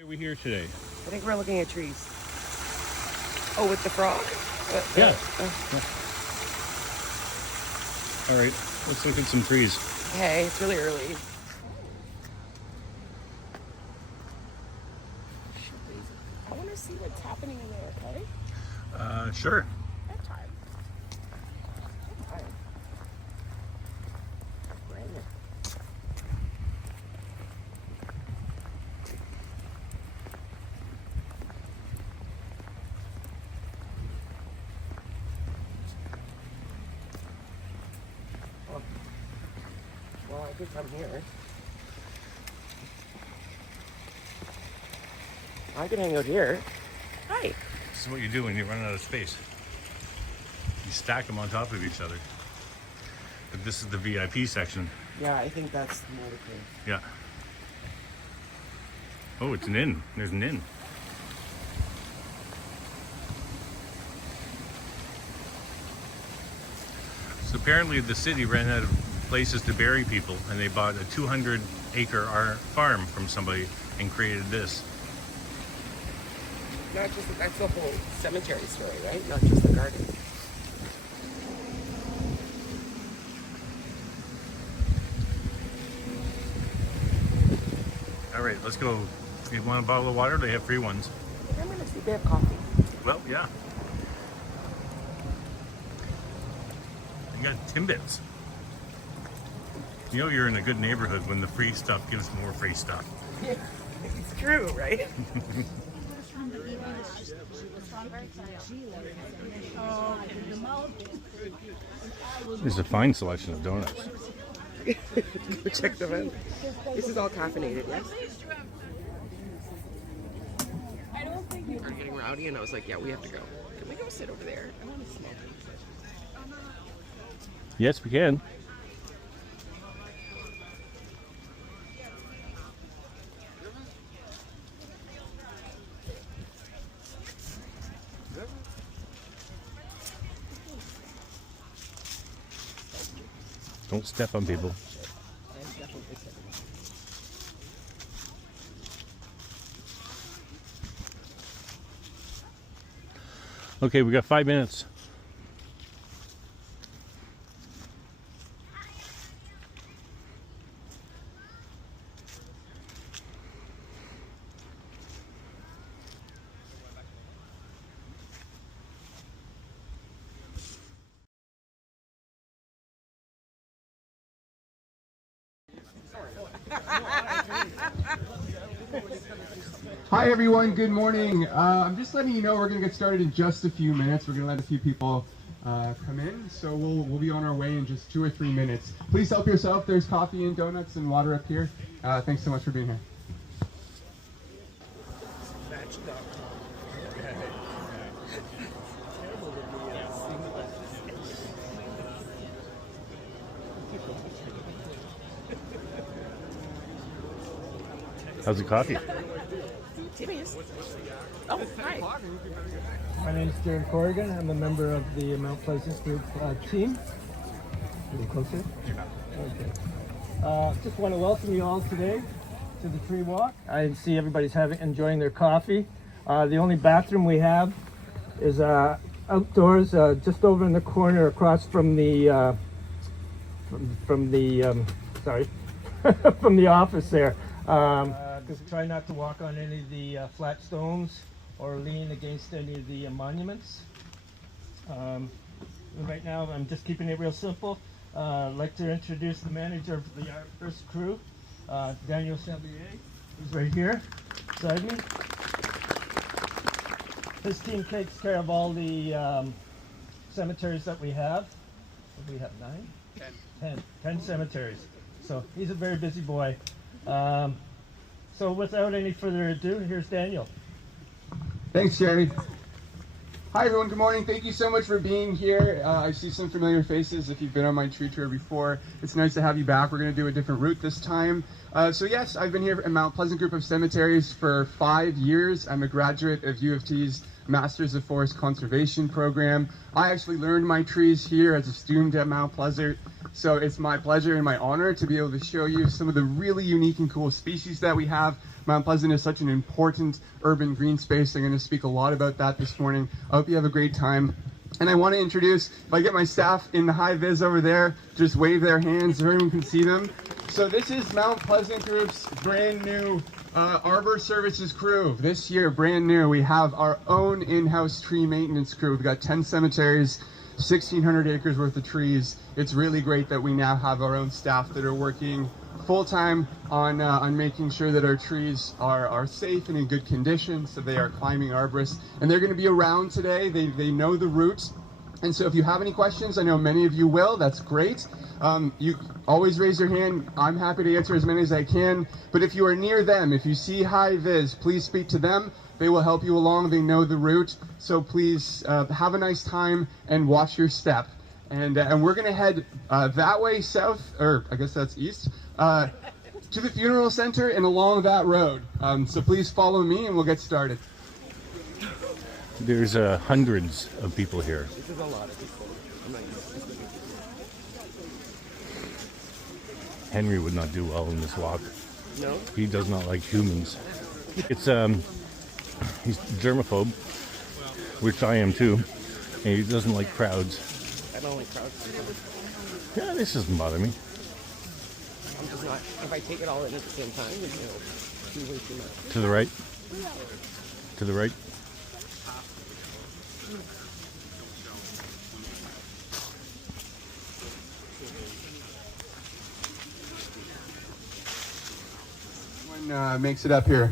Why are we here today? I think we're looking at trees. Oh, with the frog? Yeah. All right, let's look at some trees. Okay, it's really early. I want to see what's happening in there, okay? Sure. That time. Right. Well, I could come here. I could hang out here. Hi. This is what you do when you run out of space. You stack them on top of each other. But this is the VIP section. Yeah, I think that's the motorcade. Yeah. Oh, it's an inn. There's an inn. So apparently the city ran out of places to bury people, and they bought a 200-acre farm from somebody and created this. Not just that's the whole cemetery story, right? Not just the garden. All right, let's go. You want a bottle of water? They have free ones. I think I'm gonna see if they have coffee. Well, yeah. You got Timbits. You know you're in a good neighborhood when the free stuff gives more free stuff. It's true, right? There's a fine selection of donuts. Go check them out. This is all caffeinated, yes? We're getting rowdy, and I was like, yeah, we have to go. Can we go sit over there? I want to smoke. Yes, we can. Don't step on people. Okay, we got 5 minutes. Hi everyone, good morning. I'm just letting you know we're going to get started in just a few minutes. We're going to let a few people come in, so we'll be on our way in just 2 or 3 minutes. Please help yourself. There's coffee and donuts and water up here. Thanks so much for being here. How's the coffee? Oh, hi. My name is Jared Corrigan. I'm a member of the Mount Pleasant Group team. A little closer. Okay. Just want to welcome you all today to the tree walk. I see everybody's enjoying their coffee. The only bathroom we have is outdoors, just over in the corner, across from the from the office there. Because try not to walk on any of the flat stones or lean against any of the monuments. Right now, I'm just keeping it real simple. I'd like to introduce the manager of the Arborist crew, Daniel Chevalier. He's right here beside me. His team takes care of all the cemeteries that we have. What do we have, 9? 10 cemeteries. So he's a very busy boy. So without any further ado, here's Daniel. Thanks, Jerry. Hi everyone, good morning. Thank you so much for being here. I see some familiar faces if you've been on my tree tour before. It's nice to have you back. We're going to do a different route this time. So yes, I've been here at Mount Pleasant Group of Cemeteries for 5 years. I'm a graduate of U of T's Masters of Forest Conservation program. I actually learned my trees here as a student at Mount Pleasant, so it's my pleasure and my honor to be able to show you some of the really unique and cool species that we have. Mount Pleasant is such an important urban green space. I'm going to speak a lot about that this morning. I hope you have a great time. And I want to introduce, if I get my staff in the high vis over there, just wave their hands so everyone can see them. So this is Mount Pleasant Group's brand new Arbor Services crew. This year, brand new, we have our own in-house tree maintenance crew. We've got 10 cemeteries, 1,600 acres worth of trees. It's really great that we now have our own staff that are working full-time on making sure that our trees are safe and in good condition, so they are climbing arborists. And they're going to be around today. They know the route. And so if you have any questions, I know many of you will, that's great. You always raise your hand. I'm happy to answer as many as I can. But if you are near them, if you see high vis, please speak to them. They will help you along. They know the route. So please have a nice time and watch your step. And we're going to head that way south, or I guess that's east, to the funeral center and along that road. So please follow me and we'll get started. There's hundreds of people here. This is a lot of people. I'm not used to this. Henry would not do well in this walk. No? He does not like humans. It's he's germaphobe, which I am too, and he doesn't like crowds. I don't like crowds. Yeah, this doesn't bother me. I'm just not. If I take it all in at the same time, it'll be way too much. To the right. To the right. One makes it up here.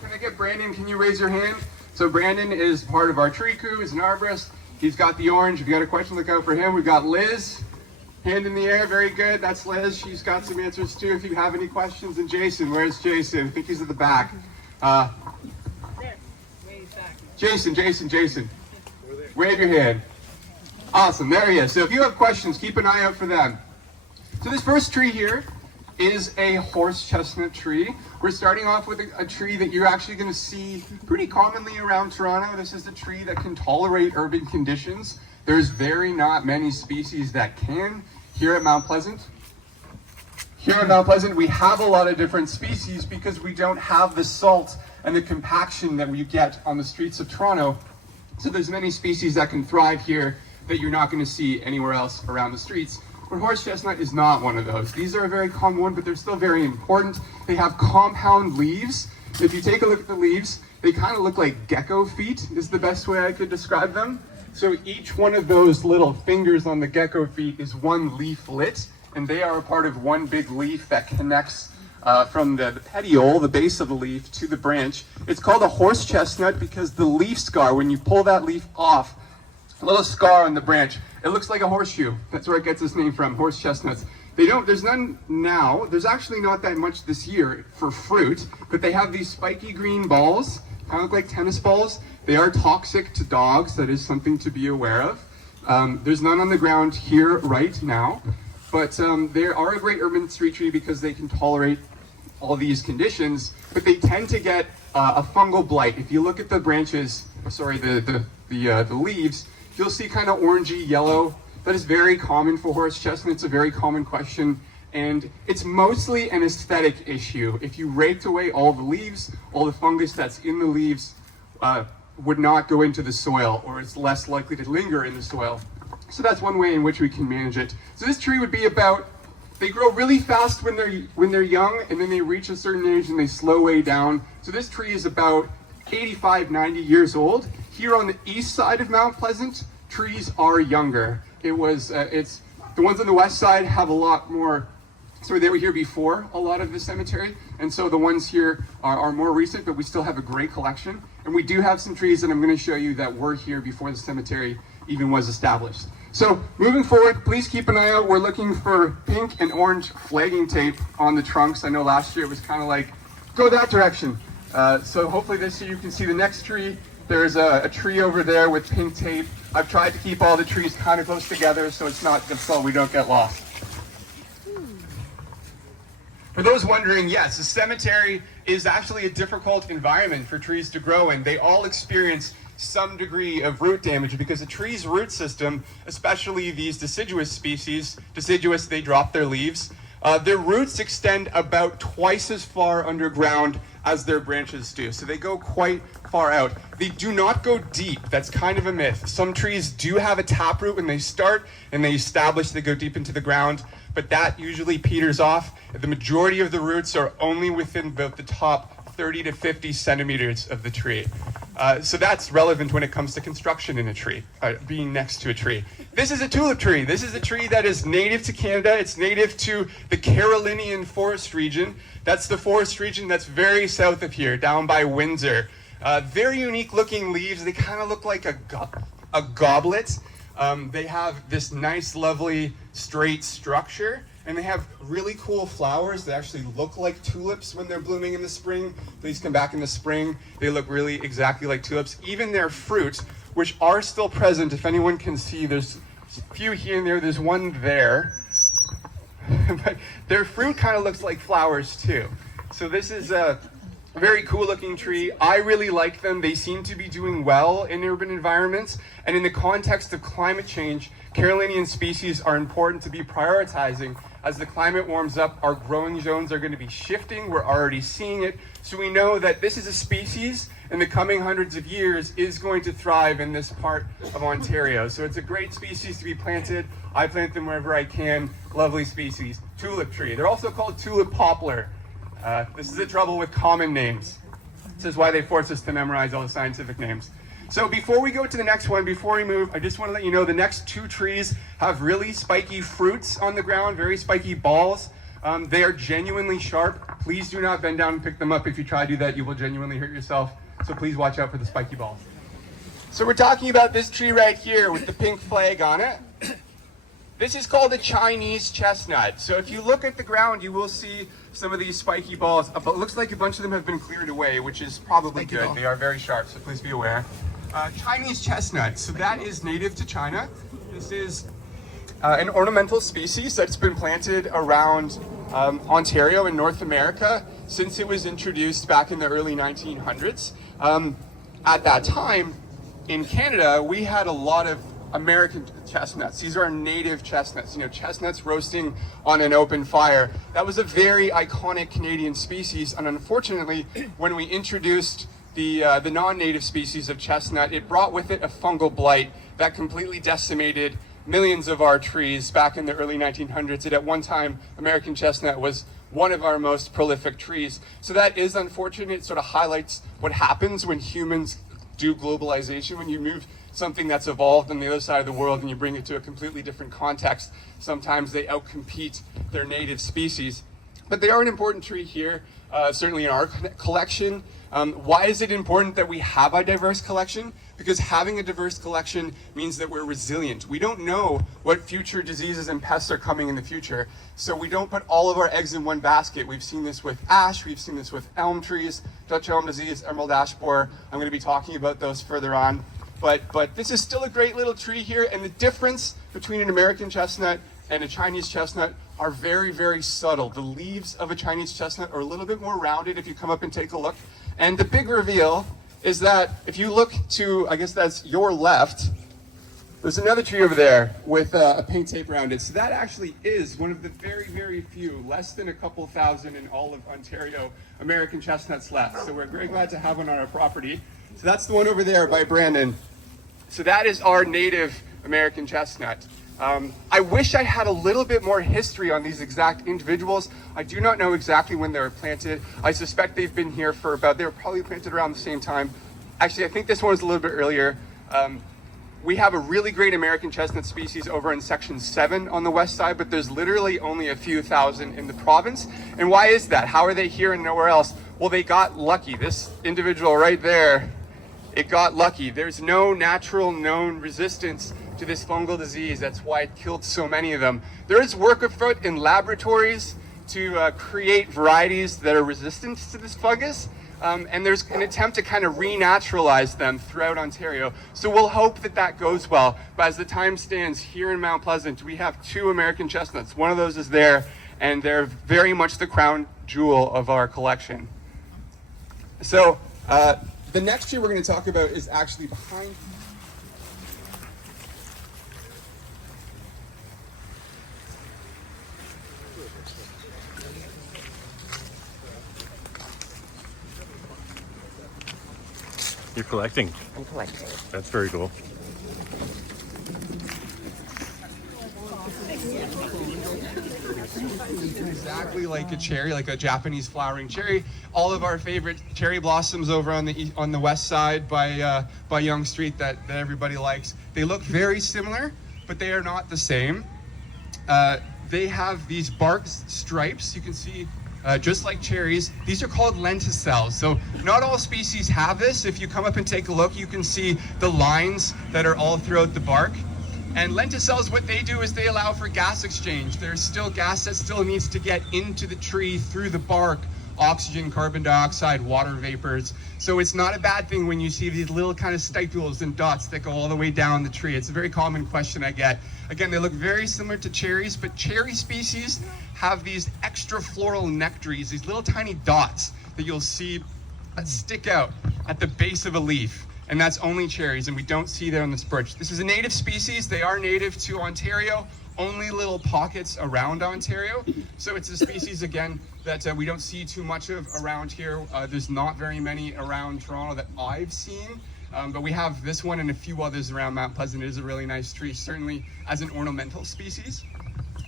Can I get Brandon? Can you raise your hand? So Brandon is part of our tree crew. He's an arborist. He's got the orange. If you got a question, look out for him. We've got Liz. Hand in the air, very good. That's Liz. She's got some answers too if you have any questions. And Jason, where's Jason? I think he's at the back. There. Way back. Jason. Wave your hand. Awesome, there he is. So if you have questions, keep an eye out for them. So this first tree here is a horse chestnut tree. We're starting off with a tree that you're actually going to see pretty commonly around Toronto. This is the tree that can tolerate urban conditions. There's not many species that can here at Mount Pleasant. Here at Mount Pleasant, we have a lot of different species because we don't have the salt and the compaction that we get on the streets of Toronto. So there's many species that can thrive here that you're not going to see anywhere else around the streets. But horse chestnut is not one of those. These are a very common one, but they're still very important. They have compound leaves. If you take a look at the leaves, they kind of look like gecko feet is the best way I could describe them. So each one of those little fingers on the gecko feet is one leaflet, and they are a part of one big leaf that connects from the petiole, the base of the leaf, to the branch. It's called a horse chestnut because the leaf scar, when you pull that leaf off, a little scar on the branch, it looks like a horseshoe. That's where it gets its name from, horse chestnuts. There's none now. There's actually not that much this year for fruit, but they have these spiky green balls, kind of look like tennis balls. They are toxic to dogs. That is something to be aware of. There's none on the ground here right now, but they are a great urban street tree because they can tolerate all these conditions, but they tend to get a fungal blight. If you look at the branches, the leaves, you'll see kind of orangey yellow. That is very common for horse chestnut. It's a very common question, and it's mostly an aesthetic issue. If you raked away all the leaves, all the fungus that's in the leaves would not go into the soil, or it's less likely to linger in the soil. So that's one way in which we can manage it. So this tree would be they grow really fast when they're young, and then they reach a certain age and they slow way down. So this tree is about 85, 90 years old. Here on the east side of Mount Pleasant, trees are younger. The ones on the west side have a lot more, they were here before a lot of the cemetery, and so the ones here are more recent, but we still have a great collection. And we do have some trees that I'm going to show you that were here before the cemetery even was established. So moving forward, please keep an eye out. We're looking for pink and orange flagging tape on the trunks. I know last year it was kind of like, go that direction. So hopefully this year you can see the next tree There's a tree over there with pink tape. I've tried to keep all the trees kind of close together so it's not difficult, we don't get lost. For those wondering, yes, the cemetery is actually a difficult environment for trees to grow in. They all experience some degree of root damage because a tree's root system, especially these deciduous species, they drop their leaves, their roots extend about twice as far underground as their branches do. So they go quite far out. They do not go deep. That's kind of a myth. Some trees do have a taproot when they start and they establish, they go deep into the ground, but that usually peters off. The majority of the roots are only within about the top 30 to 50 centimeters of the tree. So that's relevant when it comes to construction in a tree, being next to a tree. This is a tulip tree. This is a tree that is native to Canada. It's native to the Carolinian forest region. That's the forest region that's very south of here, down by Windsor. Very unique looking leaves. They kind of look like a goblet. They have this nice, lovely, straight structure. And they have really cool flowers that actually look like tulips when they're blooming in the spring. Please come back in the spring. They look really exactly like tulips. Even their fruit, which are still present, if anyone can see, there's a few here and there. There's one there. But their fruit kind of looks like flowers too. So this is a very cool looking tree. I really like them. They seem to be doing well in urban environments. And in the context of climate change, Carolinian species are important to be prioritizing. As the climate warms up, our growing zones are going to be shifting. We're already seeing it. So we know that this is a species in the coming hundreds of years is going to thrive in this part of Ontario. So it's a great species to be planted. I plant them wherever I can. Lovely species. Tulip tree. They're also called tulip poplar. This is the trouble with common names. This is why they force us to memorize all the scientific names. So before we go to the next one, before we move, I just want to let you know the next two trees have really spiky fruits on the ground, very spiky balls. They are genuinely sharp. Please do not bend down and pick them up. If you try to do that, you will genuinely hurt yourself. So please watch out for the spiky balls. So we're talking about this tree right here with the pink flag on it. This is called a Chinese chestnut. So if you look at the ground, you will see some of these spiky balls, but it looks like a bunch of them have been cleared away, which is probably good. They are very sharp, so please be aware. Chinese chestnut, so that is native to China. This is an ornamental species that's been planted around Ontario in North America since it was introduced back in the early 1900s. At that time, in Canada, we had a lot of American chestnuts. These are our native chestnuts, you know, chestnuts roasting on an open fire. That was a very iconic Canadian species, and unfortunately, when we introduced the non-native species of chestnut, it brought with it a fungal blight that completely decimated millions of our trees back in the early 1900s. And at one time, American chestnut was one of our most prolific trees. So that is unfortunate. It sort of highlights what happens when humans do globalization, when you move something that's evolved on the other side of the world and you bring it to a completely different context. Sometimes they outcompete their native species. But they are an important tree here, certainly in our collection. Why is it important that we have a diverse collection? Because having a diverse collection means that we're resilient. We don't know what future diseases and pests are coming in the future, so we don't put all of our eggs in one basket. We've seen this with ash, we've seen this with elm trees, Dutch elm disease, emerald ash borer. I'm going to be talking about those further on. But this is still a great little tree here, and the difference between an American chestnut and a Chinese chestnut are very, very subtle. The leaves of a Chinese chestnut are a little bit more rounded if you come up and take a look. And the big reveal is that if you look to, I guess that's your left, there's another tree over there with a pink tape around it. So that actually is one of the very, very few, less than a couple thousand in all of Ontario, American chestnuts left. So we're very glad to have one on our property. So that's the one over there by Brandon. So that is our native American chestnut. I wish I had a little bit more history on these exact individuals. I do not know exactly when they were planted. I suspect they've been here for they were probably planted around the same time. Actually, I think this one was a little bit earlier. We have a really great American chestnut species over in section 7 on the west side, but there's literally only a few thousand in the province. And why is that? How are they here and nowhere else? Well, they got lucky. This individual right there, it got lucky. There's no natural known resistance to this fungal disease. That's why it killed so many of them. There is work afoot in laboratories to create varieties that are resistant to this fungus, and there's an attempt to kind of renaturalize them throughout Ontario. So we'll hope that that goes well. But as the time stands here in Mount Pleasant, we have 2 American chestnuts. One of those is there, and they're very much the crown jewel of our collection. So the next tree we're going to talk about is actually behind. You're collecting. I'm collecting. That's very cool. Exactly like a cherry, like a Japanese flowering cherry. All of our favorite cherry blossoms over on the west side by Yonge Street that everybody likes. They look very similar, but they are not the same. They have these bark stripes. You can see, just like cherries, these are called lenticels. So not all species have this. If you come up and take a look, you can see the lines that are all throughout the bark. And lenticels, what they do is they allow for gas exchange. There's still gas that still needs to get into the tree through the bark, oxygen, carbon dioxide, water vapors. So it's not a bad thing when you see these little kind of stipules and dots that go all the way down the tree. It's a very common question I get. Again, they look very similar to cherries, but cherry species have these extra floral nectaries, these little tiny dots that you'll see that stick out at the base of a leaf. And that's only cherries, and we don't see that on this birch. This is a native species. They are native to Ontario, only little pockets around Ontario. So it's a species, again, that we don't see too much of around here. There's not very many around Toronto that I've seen, but we have this one and a few others around Mount Pleasant. It is a really nice tree, certainly as an ornamental species.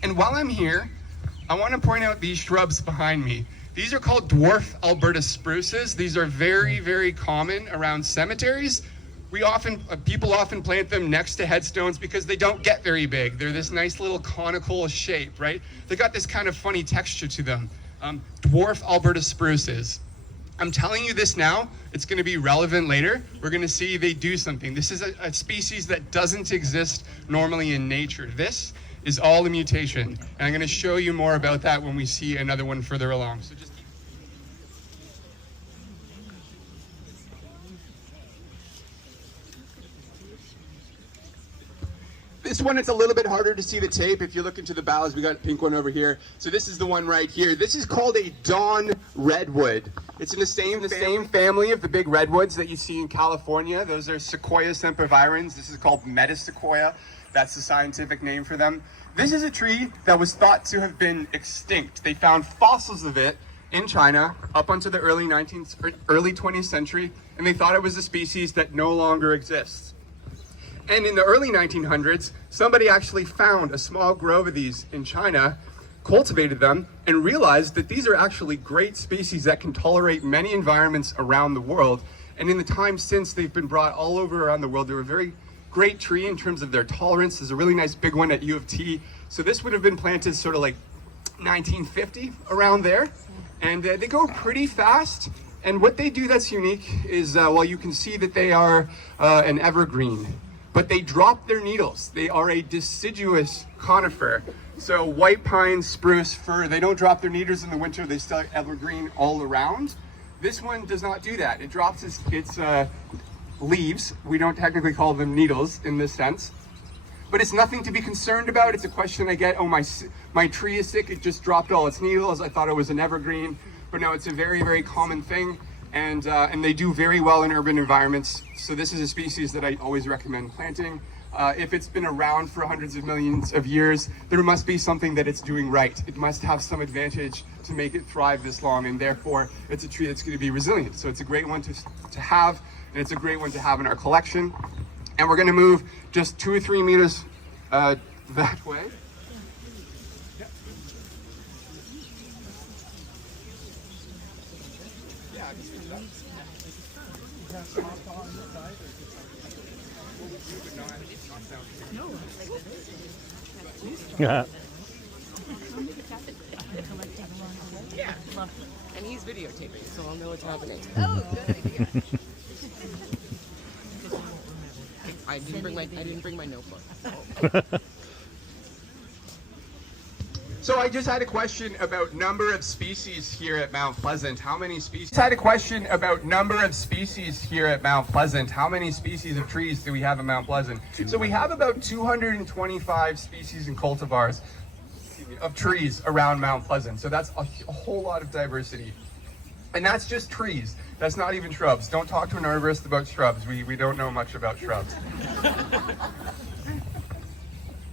And while I'm here, I want to point out these shrubs behind me. These are called dwarf Alberta spruces. These are very, very common around cemeteries. People often plant them next to headstones because they don't get very big. They're this nice little conical shape, right? They got this kind of funny texture to them. Dwarf Alberta spruces. I'm telling you this now, it's going to be relevant later. We're going to see they do something. This is a species that doesn't exist normally in nature. This is all a mutation. And I'm going to show you more about that when we see another one further along. So just this one, it's a little bit harder to see the tape. If you look into the boughs, we got a pink one over here. So this is the one right here. This is called a dawn redwood. It's in the same family of the big redwoods that you see in California. Those are Sequoia sempervirens. This is called metasequoia. That's the scientific name for them. This is a tree that was thought to have been extinct. They found fossils of it in China up until the early 20th century, and they thought it was a species that no longer exists. And in the early 1900s, somebody actually found a small grove of these in China, cultivated them, and realized that these are actually great species that can tolerate many environments around the world. And in the time since, they've been brought all over around the world. They're a very great tree in terms of their tolerance. There's a really nice big one at U of T. So this would have been planted sort of like 1950, around there. And they go pretty fast. And what they do that's unique is, well, you can see that they are an evergreen. But they drop their needles. They are a deciduous conifer. So white pine, spruce, fir, they don't drop their needles in the winter. They still evergreen all around. This one does not do that. It drops its leaves. We don't technically call them needles in this sense. But it's nothing to be concerned about. It's a question I get, oh, my tree is sick. It just dropped all its needles. I thought it was an evergreen. But no, it's a very, very common thing. And they do very well in urban environments. So this is a species that I always recommend planting. If it's been around for hundreds of millions of years, there must be something that it's doing right. It must have some advantage to make it thrive this long, and therefore it's a tree that's going to be resilient. So it's a great one to have, and it's a great one to have in our collection. And we're going to move just 2 or 3 meters that way. Yeah. Yeah. And he's videotaping, so I'll know what's happening. Oh, good idea. I didn't bring my notebook. So I just had a question about number of species here at Mount Pleasant. How many species? Just had a question about number of species here at Mount Pleasant. How many species of trees do we have at Mount Pleasant? So we have about 225 species and cultivars of trees around Mount Pleasant. So that's a whole lot of diversity. And that's just trees. That's not even shrubs. Don't talk to an arborist about shrubs. We don't know much about shrubs.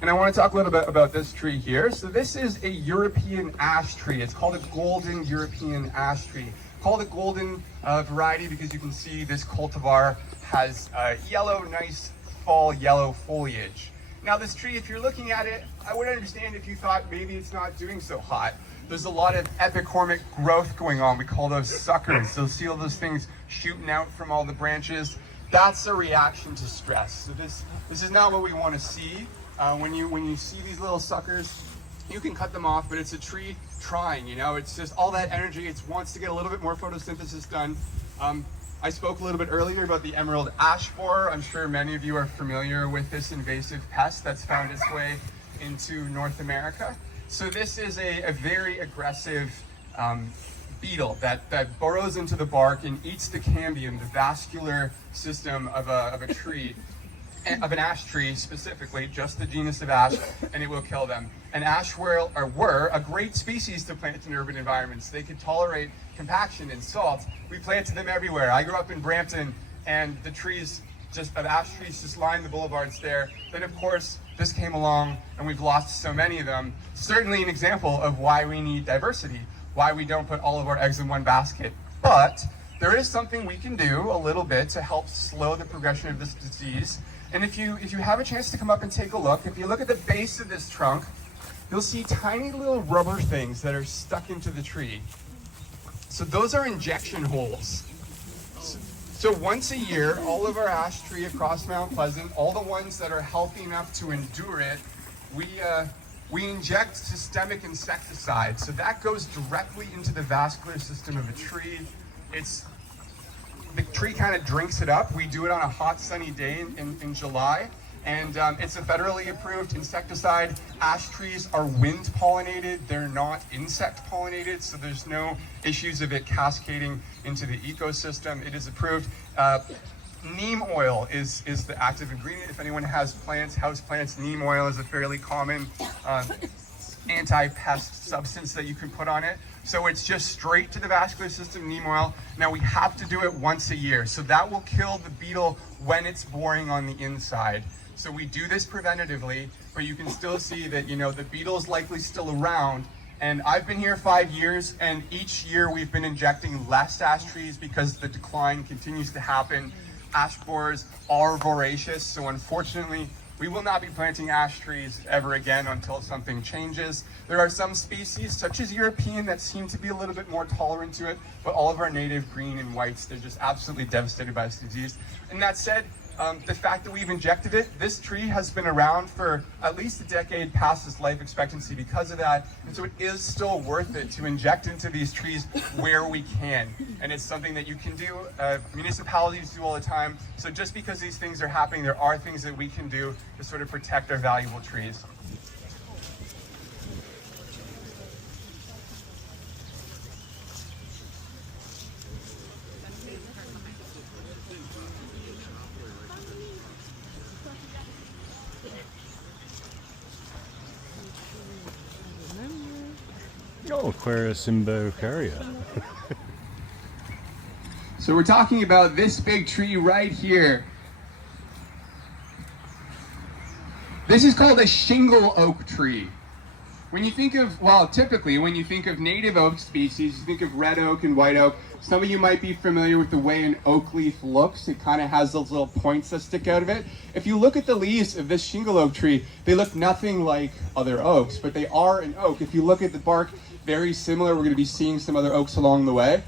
And I want to talk a little bit about this tree here. So this is a European ash tree. It's called a golden European ash tree. Called a golden variety because you can see this cultivar has yellow, nice fall yellow foliage. Now this tree, if you're looking at it, I would understand if you thought maybe it's not doing so hot. There's a lot of epicormic growth going on. We call those suckers. So see all those things shooting out from all the branches. That's a reaction to stress. So this is not what we want to see. When you see these little suckers, you can cut them off, but it's a tree trying, you know, it's just all that energy. It wants to get a little bit more photosynthesis done. I spoke a little bit earlier about the emerald ash borer. I'm sure many of you are familiar with this invasive pest that's found its way into North America. So this is a very aggressive beetle that burrows into the bark and eats the cambium, the vascular system of a tree. Of an ash tree specifically, just the genus of ash, and it will kill them. And ash were a great species to plant in urban environments. They could tolerate compaction and salt. We planted them everywhere. I grew up in Brampton, and the trees of ash trees just lined the boulevards there. Then of course, this came along, and we've lost so many of them. Certainly an example of why we need diversity, why we don't put all of our eggs in one basket. But there is something we can do a little bit to help slow the progression of this disease. And if you have a chance to come up and take a look, if you look at the base of this trunk, you'll see tiny little rubber things that are stuck into the tree. So those are injection holes. So once a year, all of our ash tree across Mount Pleasant, all the ones that are healthy enough to endure it, we inject systemic insecticide. So that goes directly into the vascular system of a tree. The tree kind of drinks it up. We do it on a hot, sunny day in July. And it's a federally approved insecticide. Ash trees are wind pollinated. They're not insect pollinated, so there's no issues of it cascading into the ecosystem. It is approved. Neem oil is the active ingredient. If anyone has plants, house plants, neem oil is a fairly common anti-pest substance that you can put on it. So it's just straight to the vascular system, neem oil. Now we have to do it once a year. So that will kill the beetle when it's boring on the inside. So we do this preventatively, but you can still see that, you know, the beetle's likely still around. And I've been here 5 years, and each year we've been injecting less ash trees because the decline continues to happen. Ash borers are voracious, so unfortunately, we will not be planting ash trees ever again until something changes. There are some species, such as European, that seem to be a little bit more tolerant to it, but all of our native green and whites, they're just absolutely devastated by this disease. And that said, the fact that we've injected it, this tree has been around for at least a decade past its life expectancy because of that. And so it is still worth it to inject into these trees where we can. And it's something that you can do, municipalities do all the time. So just because these things are happening, there are things that we can do to sort of protect our valuable trees. Oh, Aquarius. So we're talking about this big tree right here. This is called a shingle oak tree. When you think of, well, typically when you think of native oak species, you think of red oak and white oak. Some of you might be familiar with the way an oak leaf looks. It kind of has those little points that stick out of it. If you look at the leaves of this shingle oak tree, they look nothing like other oaks, but they are an oak. If you look at the bark, very similar. We're going to be seeing some other oaks along the way.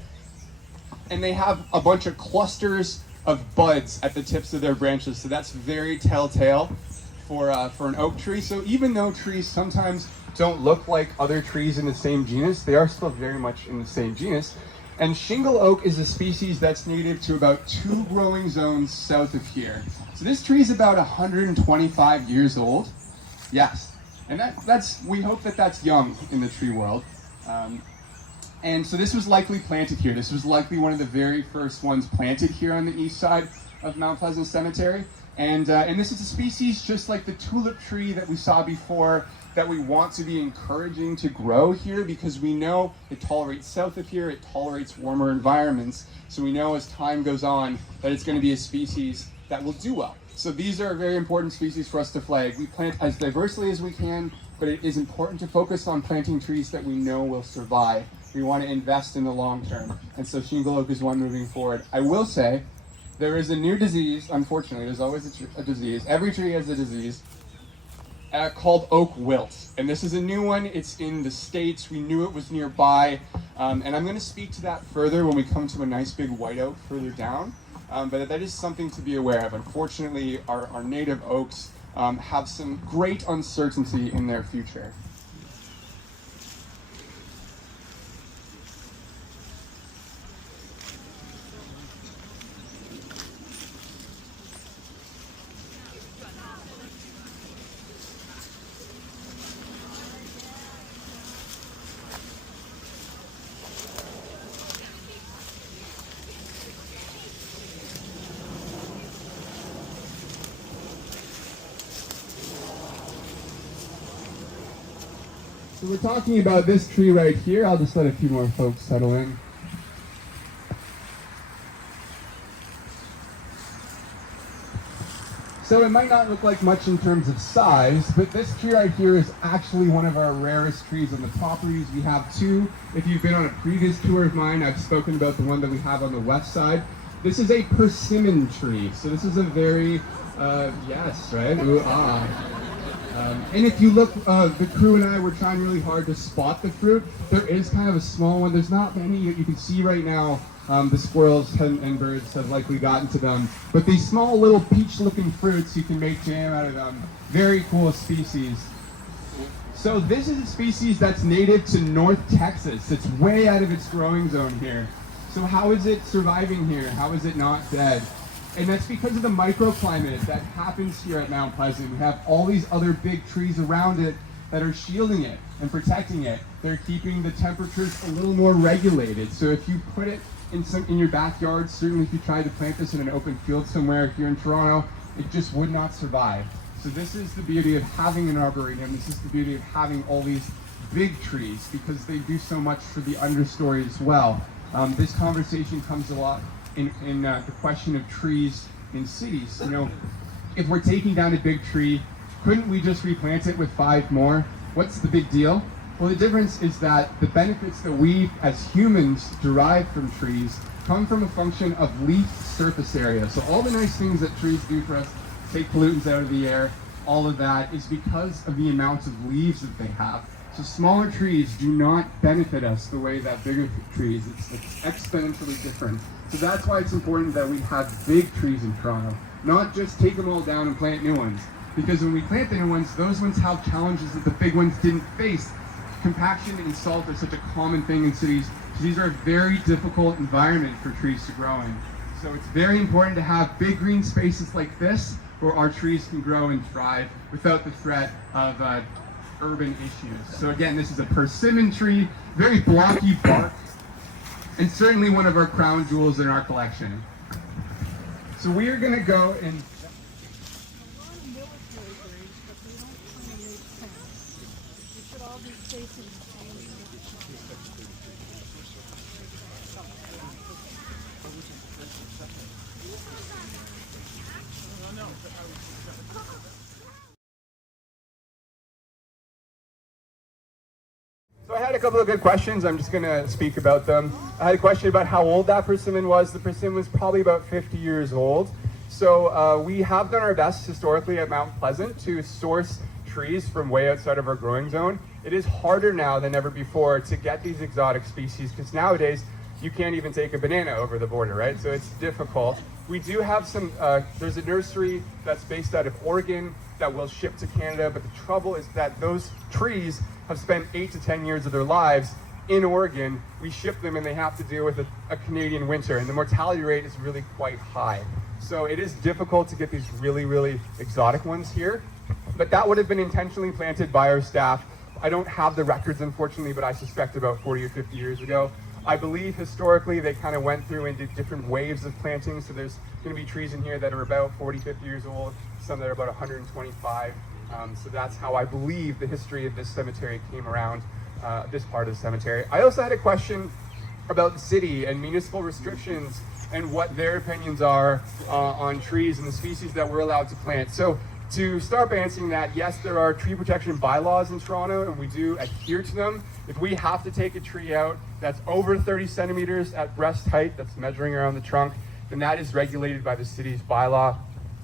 And they have a bunch of clusters of buds at the tips of their branches. So that's very telltale for an oak tree. So even though trees sometimes don't look like other trees in the same genus, they are still very much in the same genus. And shingle oak is a species that's native to about 2 growing zones south of here. So this tree is about 125 years old. Yes, And we hope that that's young in the tree world. And so this was likely planted here. This was likely one of the very first ones planted here on the east side of Mount Pleasant Cemetery. And this is a species just like the tulip tree that we saw before that we want to be encouraging to grow here, because we know it tolerates south of here, it tolerates warmer environments. So we know as time goes on that it's going to be a species that will do well. So these are very important species for us to flag. We plant as diversely as we can, but it is important to focus on planting trees that we know will survive. We want to invest in the long term. And so Shingle Oak is one moving forward. I will say, there is a new disease, unfortunately, there's always a disease. Every tree has a disease called oak wilt. And this is a new one, it's in the States. We knew it was nearby. And I'm gonna speak to that further when we come to a nice big white oak further down. But that is something to be aware of. Unfortunately, our native oaks have some great uncertainty in their future. So we're talking about this tree right here. I'll just let a few more folks settle in. So it might not look like much in terms of size, but this tree right here is actually one of our rarest trees on the properties. We have two. If you've been on a previous tour of mine, I've spoken about the one that we have on the west side. This is a persimmon tree. So this is a very, yes, right? Ooh, ah. And if you look, the crew and I were trying really hard to spot the fruit. There is kind of a small one. There's not many you can see right now. The squirrels and birds have likely gotten to them. But these small little peach-looking fruits, you can make jam out of them. Very cool species. So this is a species that's native to North Texas. It's way out of its growing zone here. So how is it surviving here? How is it not dead? And that's because of the microclimate that happens here at Mount Pleasant. We have all these other big trees around it that are shielding it and protecting it. They're keeping the temperatures a little more regulated. So if you put it in your backyard, certainly if you tried to plant this in an open field somewhere here in Toronto, it just would not survive. So this is the beauty of having an arboretum. This is the beauty of having all these big trees, because they do so much for the understory as well. This conversation comes a lot in the question of trees in cities. You know, if we're taking down a big tree, couldn't we just replant it with 5 more? What's the big deal? Well, the difference is that the benefits that we as humans derive from trees come from a function of leaf surface area. So all the nice things that trees do for us, take pollutants out of the air, all of that is because of the amount of leaves that they have. So smaller trees do not benefit us the way that bigger trees. It's exponentially different. So that's why it's important that we have big trees in Toronto, not just take them all down and plant new ones. Because when we plant the new ones, those ones have challenges that the big ones didn't face. Compaction and salt are such a common thing in cities. So these are a very difficult environment for trees to grow in. So it's very important to have big green spaces like this where our trees can grow and thrive without the threat of urban issues. So again, this is a persimmon tree, very blocky bark, and certainly one of our crown jewels in our collection. So we are going to go and So I had a couple of good questions. I'm just going to speak about them. I had a question about how old that persimmon was. The persimmon was probably about 50 years old. So we have done our best historically at Mount Pleasant to source trees from way outside of our growing zone. It is harder now than ever before to get these exotic species, because nowadays you can't even take a banana over the border, right? So it's difficult. We do have some, there's a nursery that's based out of Oregon that will ship to Canada, but the trouble is that those trees have spent 8 to 10 years of their lives in Oregon. We ship them and they have to deal with a Canadian winter, and the mortality rate is really quite high. So it is difficult to get these really, really exotic ones here. but that would have been intentionally planted by our staff. I don't have the records, unfortunately, but I suspect about 40 or 50 years ago. I believe historically they kind of went through and did different waves of planting. So there's going to be trees in here that are about 40, 50 years old, some that are about 125. So that's how I believe the history of this cemetery came around, this part of the cemetery. I also had a question about the city and municipal restrictions and what their opinions are on trees and the species that we're allowed to plant. So to start by answering that, yes, there are tree protection bylaws in Toronto, and we do adhere to them. If we have to take a tree out that's over 30 centimeters at breast height, that's measuring around the trunk, then that is regulated by the city's bylaw.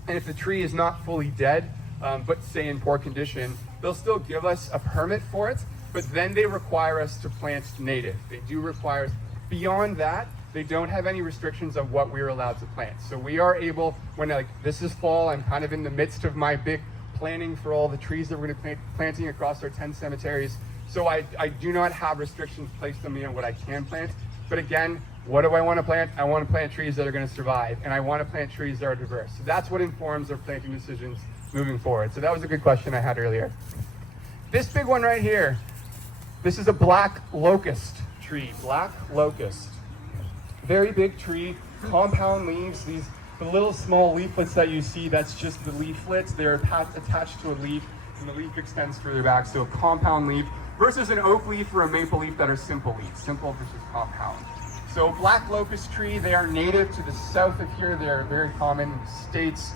And if the tree is not fully dead, but say in poor condition, they'll still give us a permit for it, but then they require us to plant native. They do require us. Beyond that, they don't have any restrictions of what we're allowed to plant. So we are able, when like this is fall, I'm kind of in the midst of my big planning for all the trees that we're going to be planting across our 10 cemeteries. So I do not have restrictions placed on me on what I can plant. But again, what do I want to plant? I want to plant trees that are going to survive, and I want to plant trees that are diverse. So that's what informs our planting decisions moving forward. So that was a good question I had earlier. This big one right here, this is a black locust tree, black locust. Very big tree, compound leaves. The little small leaflets that you see, that's just the leaflets. They're attached to a leaf, and the leaf extends further back, so a compound leaf versus an oak leaf or a maple leaf that are simple leaves, simple versus compound. So black locust tree, they are native to the south of here. They're very common in the States.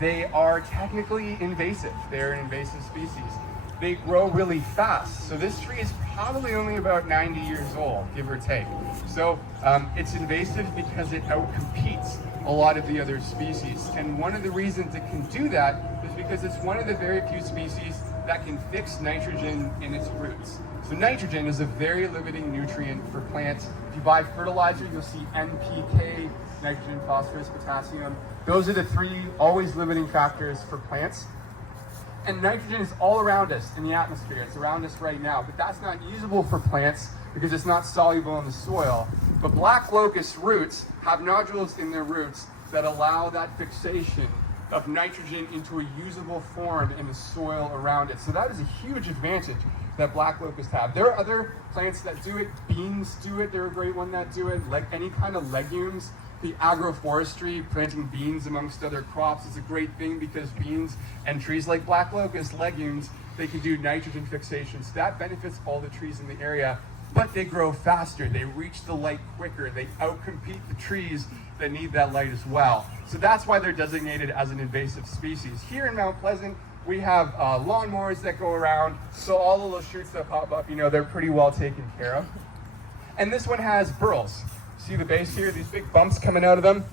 They are technically invasive. They're an invasive species. They grow really fast. So this tree is probably only about 90 years old, give or take. So it's invasive because it outcompetes a lot of the other species. And one of the reasons it can do that is because it's one of the very few species that can fix nitrogen in its roots. So nitrogen is a very limiting nutrient for plants. If you buy fertilizer, you'll see NPK, nitrogen, phosphorus, potassium. Those are the three always limiting factors for plants. And nitrogen is all around us in the atmosphere. It's around us right now, but that's not usable for plants because it's not soluble in the soil. But black locust roots have nodules in their roots that allow that fixation of nitrogen into a usable form in the soil around it. So that is a huge advantage that black locusts have. There are other plants that do it. Beans do it. They're a great one that do it. Like any kind of legumes. The agroforestry, planting beans amongst other crops, is a great thing because beans and trees like black locust, legumes, they can do nitrogen fixation. So that benefits all the trees in the area, but they grow faster. They reach the light quicker. They outcompete the trees that need that light as well. So that's why they're designated as an invasive species. Here in Mount Pleasant, we have lawnmowers that go around. So all the little shoots that pop up, you know, they're pretty well taken care of. And this one has burls. See the base here, these big bumps coming out of them?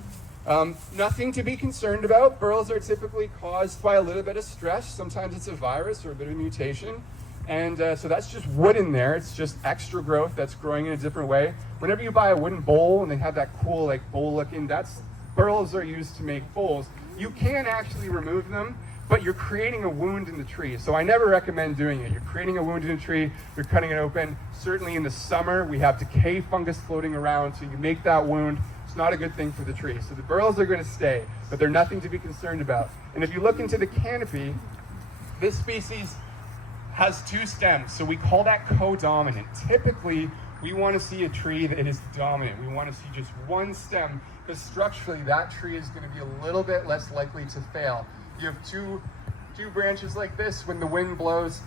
Nothing to be concerned about. Burls are typically caused by a little bit of stress. Sometimes it's a virus or a bit of mutation. And so that's just wood in there. It's just extra growth that's growing in a different way. Whenever you buy a wooden bowl and they have that cool like bowl looking, that's burls are used to make bowls. You can actually remove them, but you're creating a wound in the tree. So I never recommend doing it. You're creating a wound in the tree, you're cutting it open. Certainly in the summer, we have decay fungus floating around, so you make that wound. It's not a good thing for the tree. So the burls are gonna stay, but they're nothing to be concerned about. And if you look into the canopy, this species has two stems, so we call that co-dominant. Typically, we wanna see a tree that is dominant. We wanna see just one stem, because structurally, that tree is gonna be a little bit less likely to fail. You have two branches like this, when the wind blows,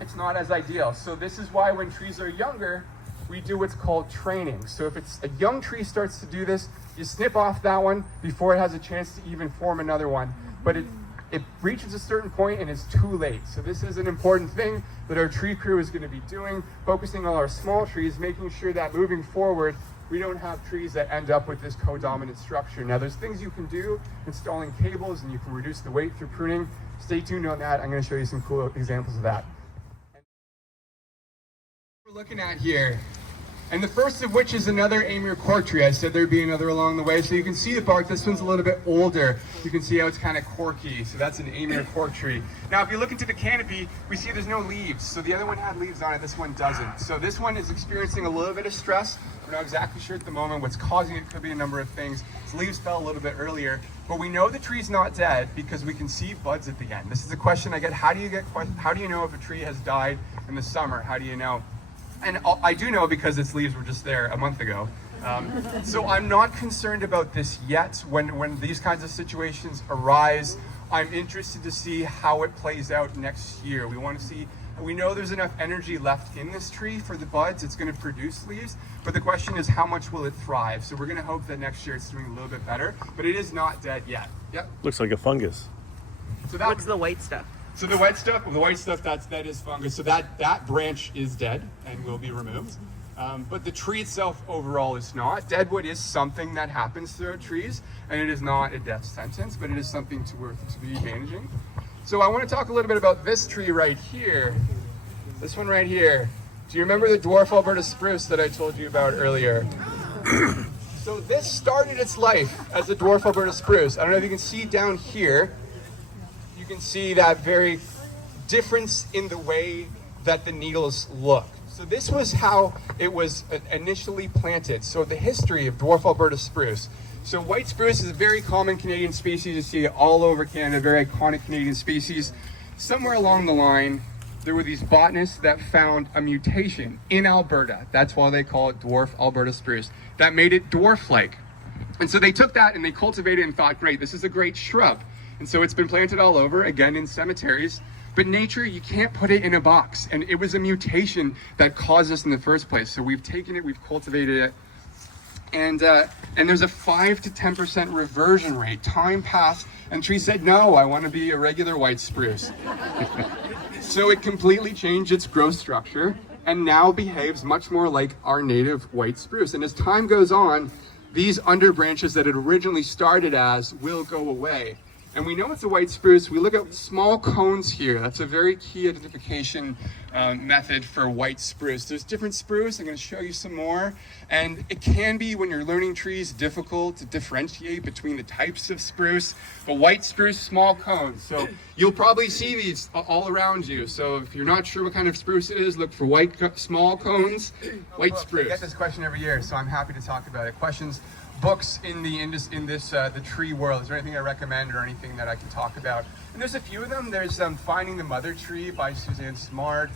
it's not as ideal. So this is why when trees are younger, we do what's called training. So if it's a young tree starts to do this, you snip off that one before it has a chance to even form another one. But it reaches a certain point and it's too late. So this is an important thing that our tree crew is going to be doing, focusing on our small trees, making sure that moving forward, we don't have trees that end up with this co-dominant structure. Now there's things you can do, installing cables, and you can reduce the weight through pruning. Stay tuned on that. I'm going to show you some cool examples of that. We're looking at here, and the first of which is another Amur cork tree. I said there'd be another along the way. So you can see the bark. This one's a little bit older. You can see how it's kind of corky. So that's an Amur cork tree. Now, if you look into the canopy, we see there's no leaves. So the other one had leaves on it. This one doesn't. So this one is experiencing a little bit of stress. We're not exactly sure at the moment what's causing it. Could be a number of things. Its leaves fell a little bit earlier. but we know the tree's not dead because we can see buds at the end. This is a question I get. How do you know if a tree has died in the summer? How do you know? And I do know because its leaves were just there a month ago. So I'm not concerned about this yet. When these kinds of situations arise, I'm interested to see how it plays out next year. We want to see, we know there's enough energy left in this tree for the buds. It's going to produce leaves, but the question is how much will it thrive? So we're going to hope that next year it's doing a little bit better, but it is not dead yet. Yep. Looks like a fungus. So What's the white stuff? So the white stuff, that is fungus. So that branch is dead and will be removed. But the tree itself overall is not. Deadwood is something that happens throughout trees, and it is not a death sentence, but it is something to be managing. So I want to talk a little bit about this tree right here. This one right here. Do you remember the dwarf Alberta spruce that I told you about earlier? So this started its life as a dwarf Alberta spruce. I don't know if you can see down here. You can see that very difference in the way that the needles look. So this was how it was initially planted. So the history of dwarf Alberta spruce. So white spruce is a very common Canadian species. You see it all over Canada, very iconic Canadian species. Somewhere along the line, there were these botanists that found a mutation in Alberta. That's why they call it dwarf Alberta spruce. That made it dwarf-like. And so they took that and they cultivated it and thought, great, this is a great shrub. And so it's been planted all over, again in cemeteries. But nature, you can't put it in a box. And it was a mutation that caused this in the first place. So we've taken it, we've cultivated it. And there's a 5 to 10% reversion rate. Time passed, and the tree said, no, I want to be a regular white spruce. So it completely changed its growth structure and now behaves much more like our native white spruce. And as time goes on, these underbranches that it originally started as will go away. And we know it's a white spruce. We look at small cones here. That's a very key identification method for white spruce. There's different spruce. I'm going to show you some more. And it can be, when you're learning trees, difficult to differentiate between the types of spruce. But white spruce, small cones. So you'll probably see these all around you. So if you're not sure what kind of spruce it is, look for small cones, white spruce. I get this question every year, so I'm happy to talk about it. Books in the tree world. Is there anything I recommend or anything that I can talk about? And there's a few of them. There's Finding the Mother Tree by Suzanne Smart.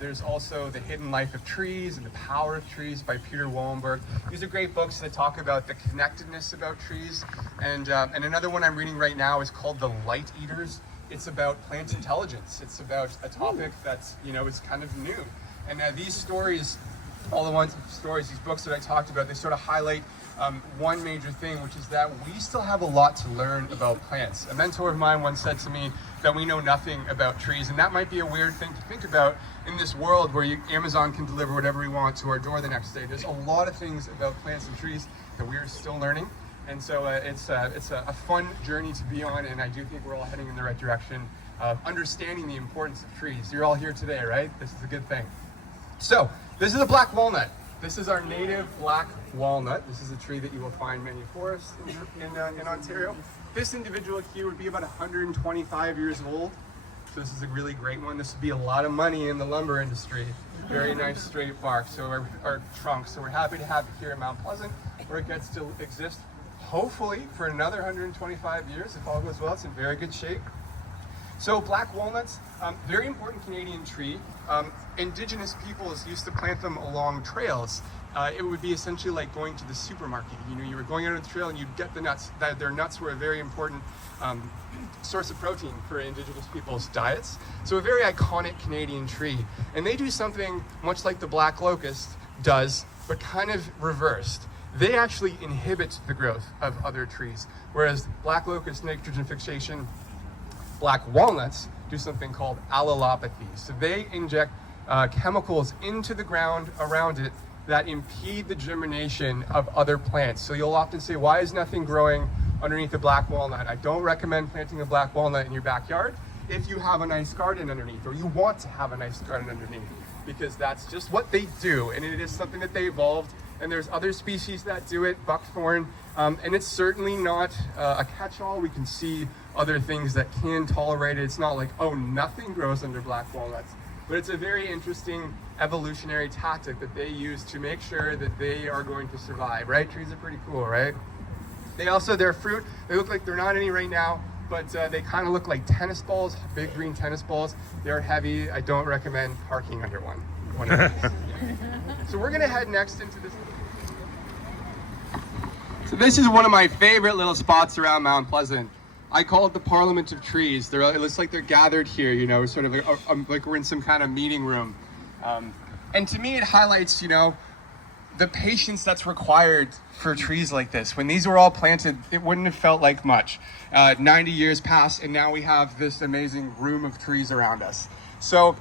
There's also The Hidden Life of Trees and The Power of Trees by Peter Wallenberg. These are great books that talk about the connectedness about trees. And another one I'm reading right now is called The Light Eaters. It's about plant intelligence. It's about a topic that's, is kind of new. And these stories, these books that I talked about, they sort of highlight one major thing, which is that we still have a lot to learn about plants. A mentor of mine once said to me that we know nothing about trees, and that might be a weird thing to think about in this world where Amazon can deliver whatever we want to our door the next day. There's a lot of things about plants and trees that we are still learning, and so it's a fun journey to be on, and I do think we're all heading in the right direction of understanding the importance of trees. You're all here today, right? This is a good thing. So, this is a black walnut. This is our native black walnut. This is a tree that you will find in many forests in Ontario. This individual here would be about 125 years old. So this is a really great one. This would be a lot of money in the lumber industry. Very nice straight bark, so our trunk. So we're happy to have it here in Mount Pleasant, where it gets to exist, hopefully, for another 125 years. If all goes well, it's in very good shape. So black walnuts, very important Canadian tree. Indigenous peoples used to plant them along trails. It would be essentially like going to the supermarket. You were going out on the trail and you'd get the nuts. Their nuts were a very important source of protein for Indigenous people's diets. So a very iconic Canadian tree. And they do something much like the black locust does, but kind of reversed. They actually inhibit the growth of other trees, whereas black locust nitrogen fixation, black walnuts do something called allelopathy. So they inject chemicals into the ground around it that impede the germination of other plants. So you'll often say, why is nothing growing underneath a black walnut? I don't recommend planting a black walnut in your backyard if you have a nice garden underneath, or you want to have a nice garden underneath, because that's just what they do, and it is something that they evolved. And there's other species that do it, buckthorn, and it's certainly not a catch-all. We can see other things that can tolerate it. It's not like, oh, nothing grows under black walnuts. But it's a very interesting evolutionary tactic that they use to make sure that they are going to survive, right? Trees are pretty cool, right? Their fruit, they look like they're not any right now, but they kind of look like tennis balls, big green tennis balls. They're heavy. I don't recommend parking under one of these. So we're gonna head next into this. So this is one of my favorite little spots around Mount Pleasant. I call it the Parliament of Trees. It looks like they're gathered here, you know, sort of like we're in some kind of meeting room. And to me, it highlights, you know, the patience that's required for trees like this. When these were all planted, it wouldn't have felt like much. 90 years passed, and now we have this amazing room of trees around us. So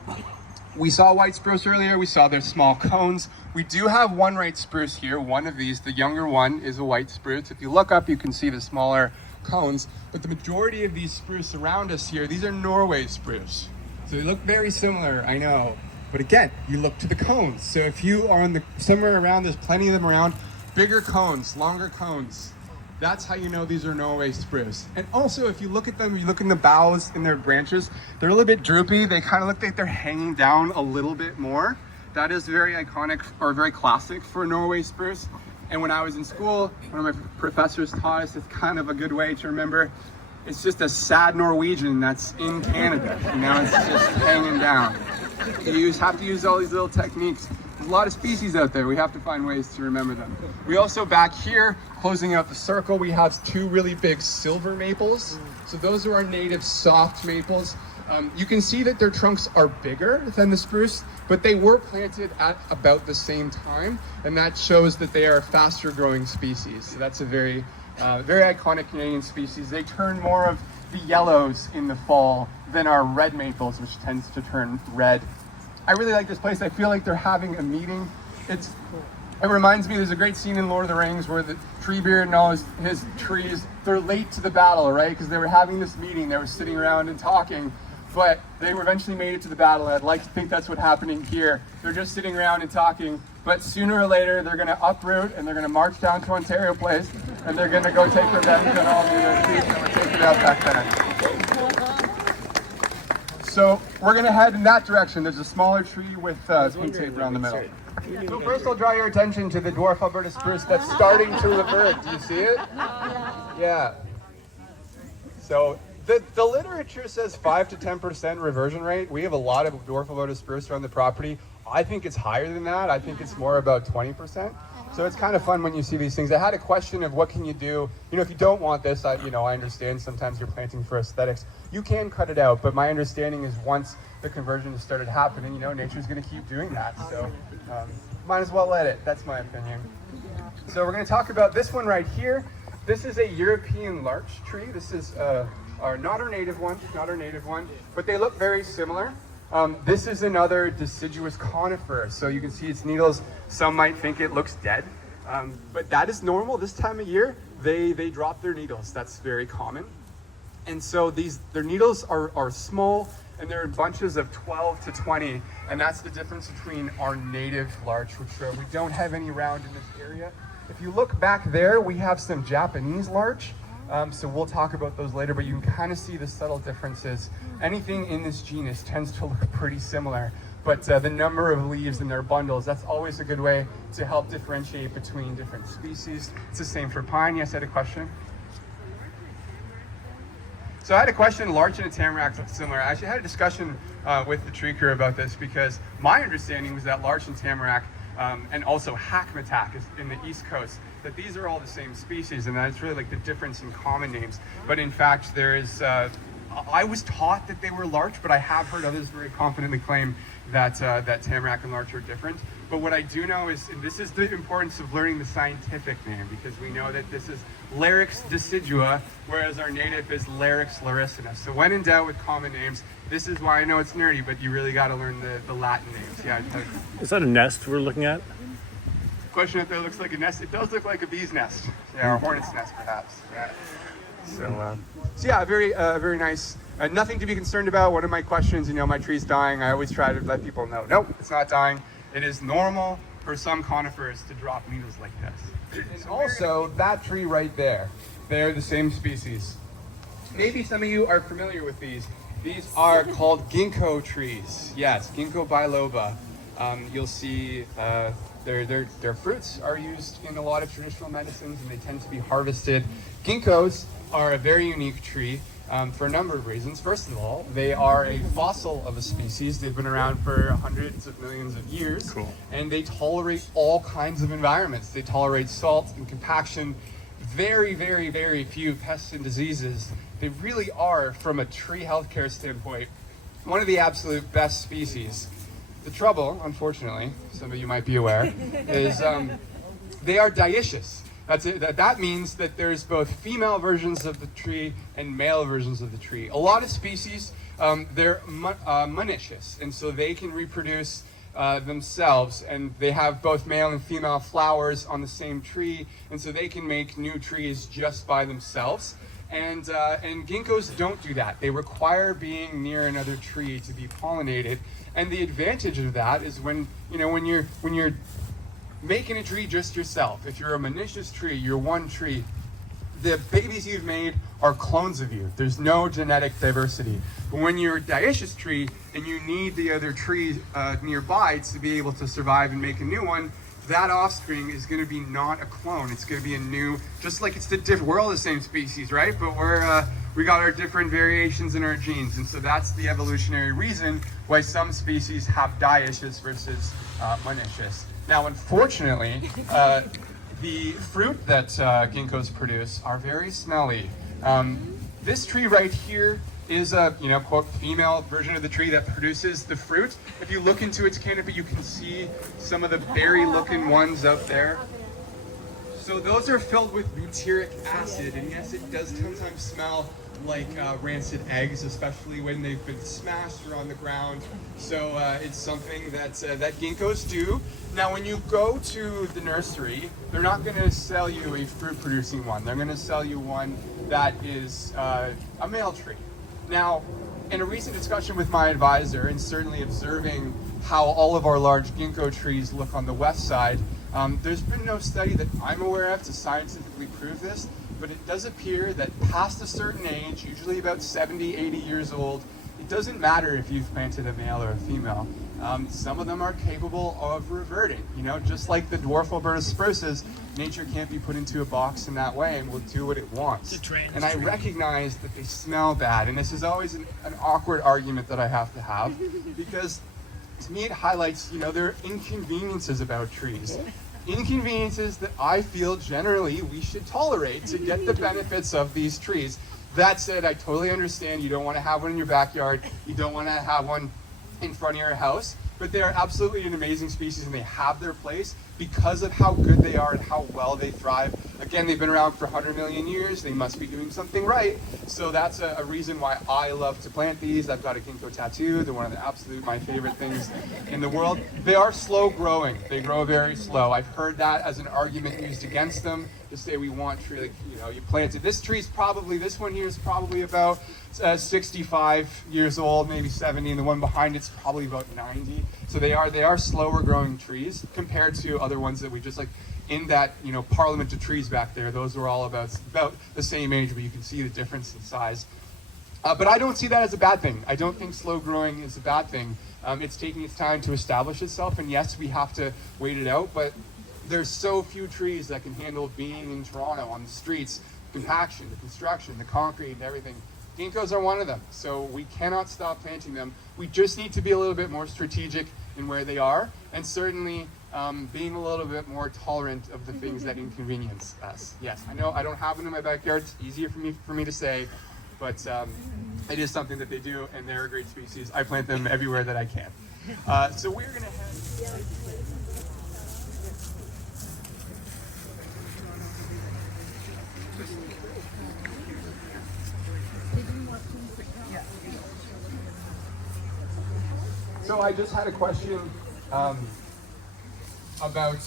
we saw white spruce earlier. We saw their small cones. We do have one white spruce here. One of these, the younger one, is a white spruce. If you look up, you can see the smaller cones. But the majority of these spruce around us here, these are Norway spruce. So they look very similar, I know. But again, you look to the cones. So if you are somewhere around, there's plenty of them around, bigger cones, longer cones. That's how you know these are Norway spruce. And also, if you look at them, you look in the boughs and their branches, they're a little bit droopy. They kind of look like they're hanging down a little bit more. That is very iconic or very classic for Norway spruce. And when I was in school, one of my professors taught us it's kind of a good way to remember it's just a sad Norwegian that's in Canada. You know, it's just hanging down. You have to use all these little techniques. There's a lot of species out there. We have to find ways to remember them. We also, back here, closing out the circle, we have two really big silver maples. So those are our native soft maples. You can see that their trunks are bigger than the spruce, but they were planted at about the same time, and that shows that they are a faster growing species. So that's a very iconic Canadian species. They turn more of the yellows in the fall than our red maples, which tends to turn red. I really like this place. I feel like they're having a meeting. It reminds me, there's a great scene in Lord of the Rings where the Treebeard and all his trees, they're late to the battle, right? Because they were having this meeting, they were sitting around and talking, but they eventually made it to the battle. I'd like to think that's what's happening here. They're just sitting around and talking, but sooner or later they're gonna uproot and they're gonna march down to Ontario Place and they're gonna go take revenge on all the other trees that were taken out back then. So we're gonna head in that direction. There's a smaller tree with pink tape around the middle. So first I'll draw your attention to the dwarf Alberta spruce that's starting to revert. Do you see it? Yeah. So the literature says 5 to 10% reversion rate. We have a lot of dwarf Alberta spruce around the property. I think it's higher than that. I think it's more about 20%. So it's kind of fun when you see these things. I had a question of what can you do? You know, if you don't want this, I understand sometimes you're planting for aesthetics. You can cut it out, but my understanding is once the conversion has started happening, you know, nature's going to keep doing that. So might as well let it. That's my opinion. So we're going to talk about this one right here. This is a European larch tree. This is not our native one, but they look very similar. This is another deciduous conifer. So you can see its needles. Some might think it looks dead, but that is normal. This time of year, they drop their needles. That's very common. And so their needles are small, and they're in bunches of 12 to 20, and that's the difference between our native larch, which we don't have any around in this area. If you look back there, we have some Japanese larch. So we'll talk about those later, but you can kind of see the subtle differences. Anything in this genus tends to look pretty similar, but the number of leaves in their bundles, that's always a good way to help differentiate between different species. It's the same for pine. Yes, I had a question. So I had a question, larch and a tamarack look similar. I actually had a discussion with the tree crew about this because my understanding was that larch and tamarack and also hackmatack is in the East Coast, that these are all the same species, and that's really like the difference in common names. But in fact, there is, I was taught that they were larch, but I have heard others very confidently claim that tamarack and larch are different. But what I do know is, and this is the importance of learning the scientific name, because we know that this is Larix decidua, whereas our native is Larix laricinus. So when in doubt with common names, this is why I know it's nerdy, but you really got to learn the Latin names. Yeah. Is that a nest we're looking at? Question if that looks like a nest. It does look like a bee's nest. Yeah, or a hornet's nest, perhaps. Yeah. So yeah, very nice. Nothing to be concerned about. One of my questions, my tree's dying. I always try to let people know, nope, it's not dying. It is normal for some conifers to drop needles like this. And also, that tree right there, they're the same species. Maybe some of you are familiar with these. These are called ginkgo trees. Yes, ginkgo biloba. You'll see Their fruits are used in a lot of traditional medicines, and they tend to be harvested. Ginkgos are a very unique tree for a number of reasons. First of all, they are a fossil of a species. They've been around for hundreds of millions of years, Cool. and they tolerate all kinds of environments. They tolerate salt and compaction, very, very, very few pests and diseases. They really are, from a tree healthcare standpoint, one of the absolute best species. The trouble, unfortunately, some of you might be aware, is they are dioecious. That's it. That means that there's both female versions of the tree and male versions of the tree. A lot of species, they're monoecious, and so they can reproduce themselves, and they have both male and female flowers on the same tree, and so they can make new trees just by themselves. And ginkgos don't do that. They require being near another tree to be pollinated. And the advantage of that is when you're making a tree just yourself. If you're a monoecious tree, you're one tree, the babies you've made are clones of you. There's no genetic diversity. But when you're a dioecious tree and you need the other tree nearby to be able to survive and make a new one, that offspring is going to be not a clone. It's going to be a new, just like it's the we're all the same species, right? But we got our different variations in our genes, and so that's the evolutionary reason why some species have dioecious versus monoecious. Now, unfortunately, the fruit that ginkgos produce are very smelly. This tree right here is a, quote, female version of the tree that produces the fruit. If you look into its canopy, you can see some of the berry-looking ones up there. So those are filled with butyric acid, and yes, it does sometimes smell like rancid eggs, especially when they've been smashed or on the ground. So it's something that ginkgos do. Now, when you go to the nursery, they're not going to sell you a fruit-producing one. They're going to sell you one that is a male tree. Now, in a recent discussion with my advisor, and certainly observing how all of our large ginkgo trees look on the west side, there's been no study that I'm aware of to scientifically prove this, but it does appear that past a certain age, usually about 70, 80 years old, it doesn't matter if you've planted a male or a female. Some of them are capable of reverting, just like the dwarf Alberta spruces. Nature can't be put into a box in that way and will do what it wants. And I recognize that they smell bad, and this is always an awkward argument that I have to have, because to me it highlights, there are inconveniences about trees. Inconveniences that I feel generally we should tolerate to get the benefits of these trees. That said, I totally understand you don't want to have one in your backyard, you don't want to have one in front of your house, but they are absolutely an amazing species, and they have their place because of how good they are and how well they thrive. Again, they've been around for 100 million years. They must be doing something right. So that's a reason why I love to plant these. I've got a ginkgo tattoo. They're one of the my favorite things in the world. They are slow growing. They grow very slow. I've heard that as an argument used against them, to say we want tree, you planted this this one here is probably about 65 years old, maybe 70, and the one behind it's probably about 90. So they are slower growing trees compared to other ones that we just like in that parliament of trees back there. Those were all about the same age, but you can see the difference in size. But I don't see that as a bad thing. I don't think slow growing is a bad thing. It's taking its time to establish itself, and yes, we have to wait it out, but there's so few trees that can handle being in Toronto on the streets, compaction, the construction, the concrete, and everything. Ginkgos are one of them, so we cannot stop planting them. We just need to be a little bit more strategic in where they are, and certainly being a little bit more tolerant of the things that inconvenience us. Yes, I know I don't have them in my backyard. It's easier for me to say, but it is something that they do, and they're a great species. I plant them everywhere that I can. So we're going to have... So I just had a question about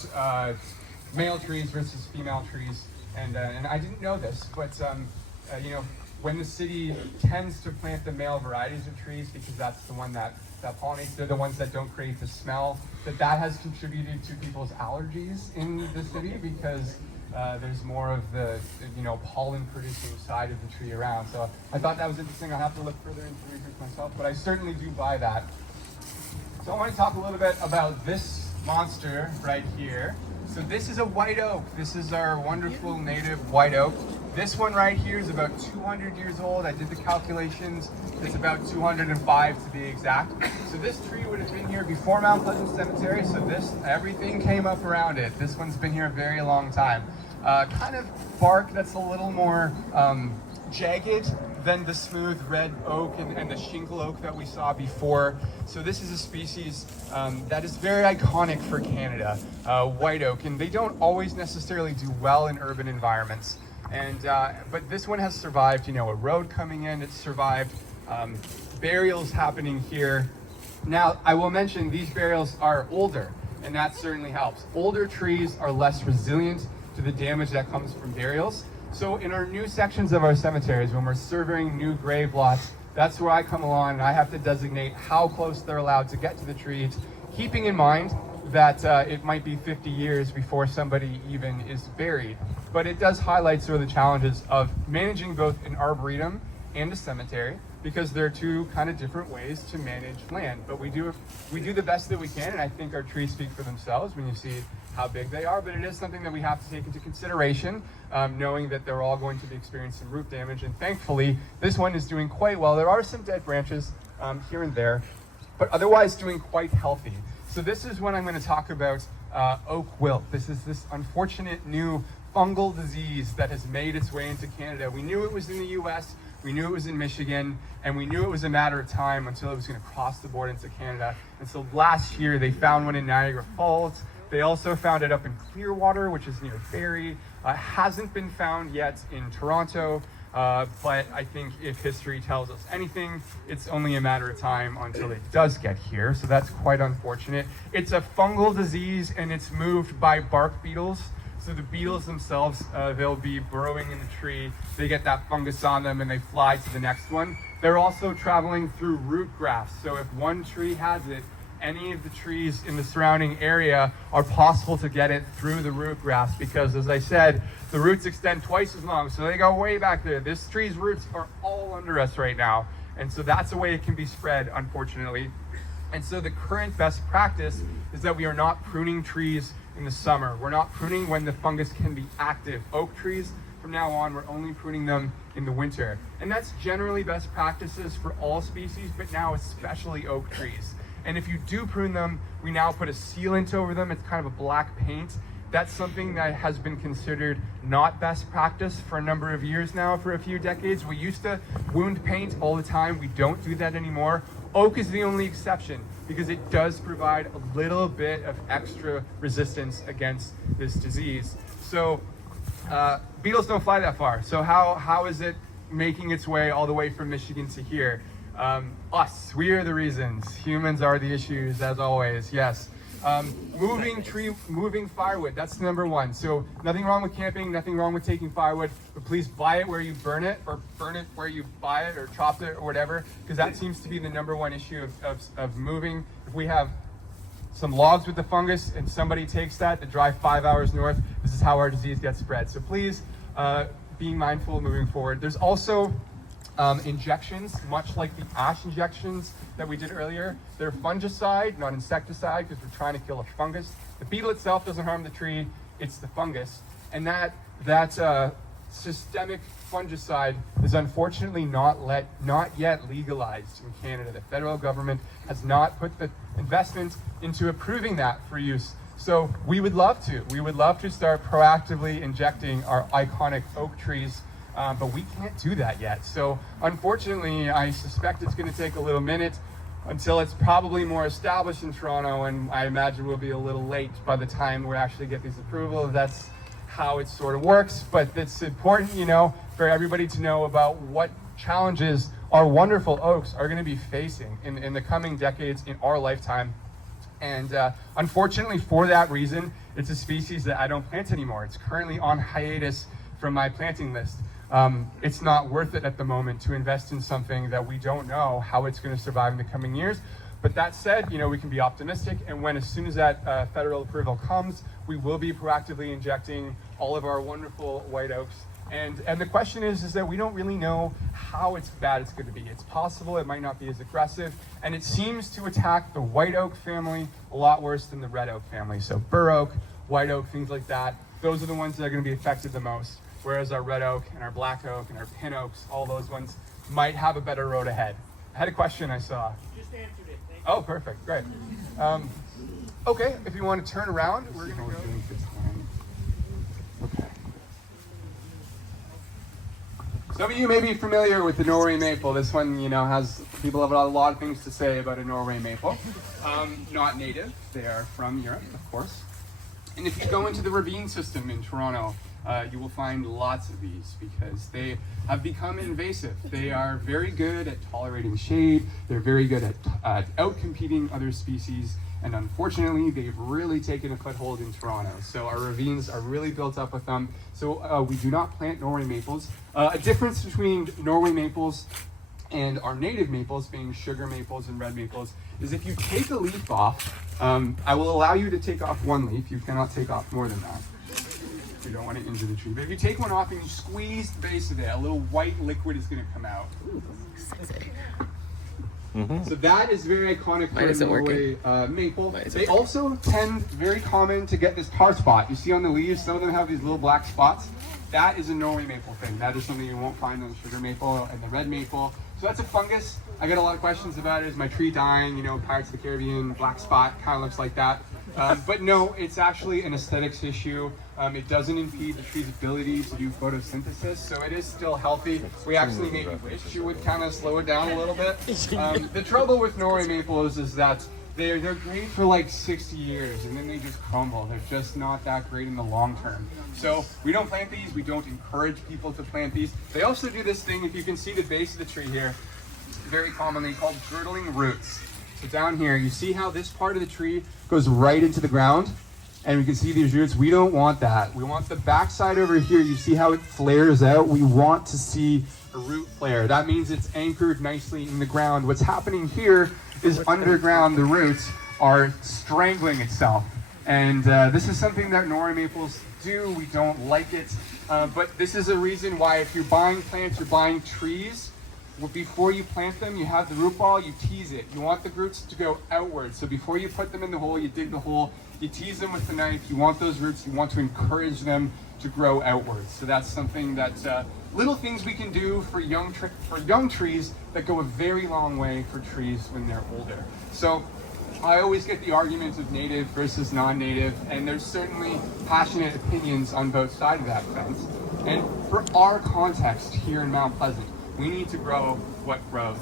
male trees versus female trees, and I didn't know this, but when the city tends to plant the male varieties of trees, because that's the one that pollinates, they're the ones that don't create the smell, that has contributed to people's allergies in the city, because there's more of the pollen producing side of the tree around. So I thought that was interesting. I'll have to look further into research myself, but I certainly do buy that. So I want to talk a little bit about this monster right here. So this is a white oak. This is our wonderful native white oak. This one right here is about 200 years old. I did the calculations. It's about 205 to be exact. So this tree would have been here before Mount Pleasant Cemetery. So everything came up around it. This one's been here a very long time. Kind of bark that's a little more jagged than the smooth red oak and the shingle oak that we saw before. So this is a species that is very iconic for Canada, white oak, and they don't always necessarily do well in urban environments. And but this one has survived, you know, a road coming in. It's survived burials happening here. Now, I will mention these burials are older, and that certainly helps. Older trees are less resilient to the damage that comes from burials. So in our new sections of our cemeteries, when we're surveying new grave lots, that's where I come along and I have to designate how close they're allowed to get to the trees, keeping in mind that it might be 50 years before somebody even is buried. But it does highlight sort of the challenges of managing both an arboretum and a cemetery, because there are two kind of different ways to manage land. But we do the best that we can, and I think our trees speak for themselves when you see how big they are. But it is something that we have to take into consideration, knowing that they're all going to be experiencing root damage. And thankfully, this one is doing quite well. There are some dead branches here and there, but otherwise doing quite healthy. So this is when I'm going to talk about oak wilt. This is this unfortunate new fungal disease that has made its way into Canada. We knew it was in the US, we knew it was in Michigan, and we knew it was a matter of time until it was going to cross the border into Canada. And so last year they found one in Niagara Falls. They also found it up in Clearwater, which is near Barrie. Hasn't been found yet in Toronto, but I think if history tells us anything, it's only a matter of time until it does get here. So that's quite unfortunate. It's a fungal disease, and it's moved by bark beetles. So the beetles themselves, they'll be burrowing in the tree. They get that fungus on them and they fly to the next one. They're also traveling through root grafts. So if one tree has it, any of the trees in the surrounding area are possible to get it through the root grafts, because, as I said, the roots extend twice as long. So they go way back there. This tree's roots are all under us right now. And so that's the way it can be spread, unfortunately. And so the current best practice is that we are not pruning trees in the summer. We're not pruning when the fungus can be active. Oak trees, from now on, we're only pruning them in the winter. And that's generally best practices for all species, but now especially oak trees. And if you do prune them, we now put a sealant over them. It's kind of a black paint. That's something that has been considered not best practice for a number of years now, for a few decades. We used to wound paint all the time. We don't do that anymore. Oak is the only exception, because it does provide a little bit of extra resistance against this disease. So beetles don't fly that far. So how is it making its way all the way from Michigan to here? Us, we are the reasons. Humans are the issues, as always, yes. Moving firewood, that's number one. So nothing wrong with camping, nothing wrong with taking firewood, but please buy it where you burn it, or burn it where you buy it, or chop it, or whatever, because that seems to be the number one issue of moving. If we have some logs with the fungus and somebody takes that to drive 5 hours north, this is how our disease gets spread. So please be mindful moving forward. There's also injections, much like the ash injections that we did earlier. They're fungicide, not insecticide, because we're trying to kill a fungus. The beetle itself doesn't harm the tree, it's the fungus. And that systemic fungicide is unfortunately not yet legalized in Canada. The federal government has not put the investment into approving that for use. So we would love to. We would love to start proactively injecting our iconic oak trees, but we can't do that yet. So unfortunately, I suspect it's going to take a little minute until it's probably more established in Toronto, and I imagine we'll be a little late by the time we actually get these approvals. That's how it sort of works, but it's important, you know, for everybody to know about what challenges our wonderful oaks are going to be facing in the coming decades in our lifetime. And unfortunately, for that reason, it's a species that I don't plant anymore. It's currently on hiatus from my planting list. It's not worth it at the moment to invest in something that we don't know how it's going to survive in the coming years. But that said, you know, we can be optimistic, and as soon as that federal approval comes, we will be proactively injecting all of our wonderful white oaks And the question is that we don't really know how bad it's going to be. It's possible it might not be as aggressive, and it seems to attack the white oak family a lot worse than the red oak family. So bur oak, white oak, things like that, those are the ones that are going to be affected the most, whereas our red oak and our black oak and our pin oaks, all those ones might have a better road ahead. I had a question I saw. Just answered it. Thank Oh, perfect, great. Okay, if you want to turn around, we're going to go. Okay. Some of you may be familiar with the Norway Maple. This one, people have a lot of things to say about a Norway Maple. Not native, they are from Europe, of course. And if you go into the ravine system in Toronto, you will find lots of these because they have become invasive. They are very good at tolerating shade. They're very good at out-competing other species. And unfortunately, they've really taken a foothold in Toronto. So our ravines are really built up with them. So we do not plant Norway maples. A difference between Norway maples and our native maples, being sugar maples and red maples, is if you take a leaf off, I will allow you to take off one leaf. You cannot take off more than that. You don't want to injure the tree. But if you take one off and you squeeze the base of it, a little white liquid is going to come out. So that is very iconic for the Norway maple. They also tend, very common, to get this tar spot. You see on the leaves, some of them have these little black spots. That is a Norway maple thing. That is something you won't find on the sugar maple and the red maple. So that's a fungus. I get a lot of questions about it. Is my tree dying? Pirates of the Caribbean, black spot, kind of looks like that. But no, it's actually an aesthetics issue. It doesn't impede the tree's ability to do photosynthesis, so it is still healthy. We actually maybe wish you would kind of slow it down a little bit. The trouble with Norway maples is that they're great for like 60 years and then they just crumble. They're just not that great in the long term. So we don't plant these. We don't encourage people to plant these. They also do this thing, if you can see the base of the tree here, very commonly called girdling roots. So down here, you see how this part of the tree goes right into the ground? And we can see these roots. We don't want that. We want the backside over here. You see how it flares out? We want to see a root flare. That means it's anchored nicely in the ground. What's happening here is underground, the roots are strangling itself. And this is something that Norway maples do. We don't like it. But this is a reason why if you're buying plants, you're buying trees, before you plant them, you have the root ball, you tease it. You want the roots to go outward. So before you put them in the hole, you dig the hole, you tease them with the knife. You want those roots, you want to encourage them to grow outwards. So that's something that, little things we can do for young trees that go a very long way for trees when they're older. So I always get the arguments of native versus non-native, and there's certainly passionate opinions on both sides of that fence. And for our context here in Mount Pleasant, we need to grow what grows.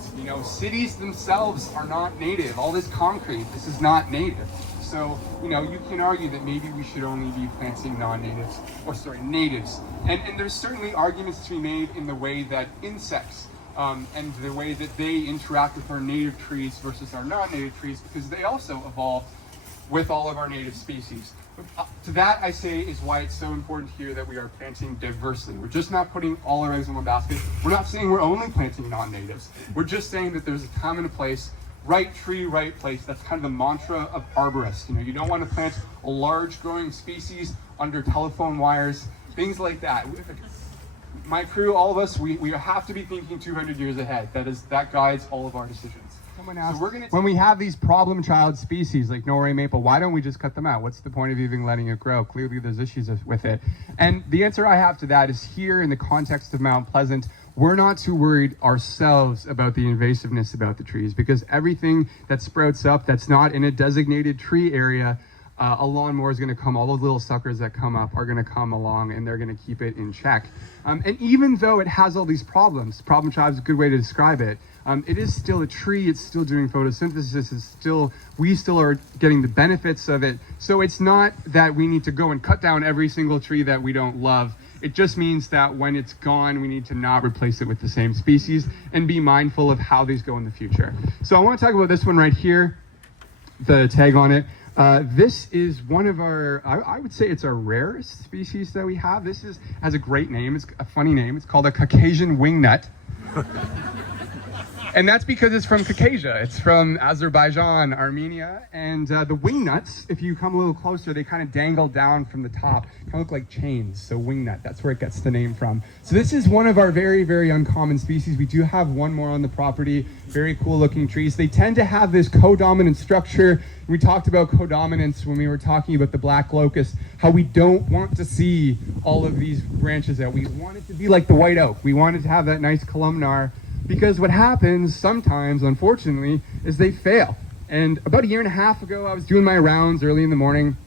Cities themselves are not native. All this concrete, this is not native. So, you can argue that maybe we should only be planting natives. And there's certainly arguments to be made in the way that insects and the way that they interact with our native trees versus our non-native trees, because they also evolved with all of our native species. To that, I say, is why it's so important here that we are planting diversely. We're just not putting all our eggs in one basket. We're not saying we're only planting non-natives. We're just saying that there's a time and a place, right tree, right place. That's kind of the mantra of arborists. You don't want to plant a large growing species under telephone wires, things like that. My crew, all of us, we have to be thinking 200 years ahead. That guides all of our decisions. Someone asked, when we have these problem child species like Norway maple, why don't we just cut them out? What's the point of even letting it grow? Clearly there's issues with it. And the answer I have to that is here in the context of Mount Pleasant, we're not too worried ourselves about the invasiveness about the trees, because everything that sprouts up that's not in a designated tree area, a lawnmower is going to come. All those little suckers that come up are going to come along and they're going to keep it in check. And even though it has all these problems, problem child is a good way to describe it. It is still a tree. It's still doing photosynthesis. We still are getting the benefits of it. So it's not that we need to go and cut down every single tree that we don't love. It just means that when it's gone, we need to not replace it with the same species and be mindful of how these go in the future. So I want to talk about this one right here, the tag on it. This is one of our, I would say it's our rarest species that we have. This has a great name. It's a funny name. It's called a Caucasian wingnut. And that's because it's from Caucasia. It's from Azerbaijan, Armenia, and the wing nuts, if you come a little closer, they kind of dangle down from the top, kind of look like chains. So wing nut, that's where it gets the name from. So this is one of our very, very uncommon species. We do have one more on the property. Very cool looking trees. They tend to have this codominant structure. We talked about codominance when we were talking about the black locust, how we don't want to see all of these branches out. We want it to be like the white oak. We want it to have that nice columnar. Because what happens sometimes, unfortunately, is they fail. And about 1.5 years ago, I was doing my rounds early in the morning,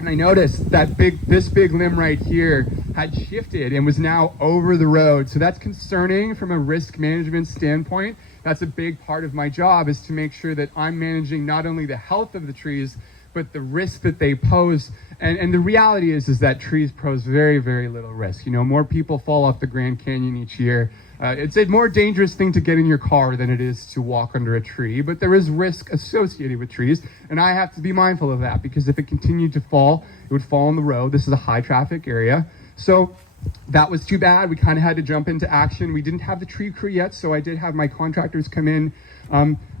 and I noticed that this big limb right here had shifted and was now over the road. So that's concerning from a risk management standpoint. That's a big part of my job, is to make sure that I'm managing not only the health of the trees, but the risk that they pose. And the reality is that trees pose very, very little risk. You know, more people fall off the Grand Canyon each year. It's a more dangerous thing to get in your car than it is to walk under a tree, but there is risk associated with trees, and I have to be mindful of that, because if it continued to fall, it would fall on the road. This is a high traffic area. So that was too bad. We kind of had to jump into action. We didn't have the tree crew yet, so I did have my contractors come in,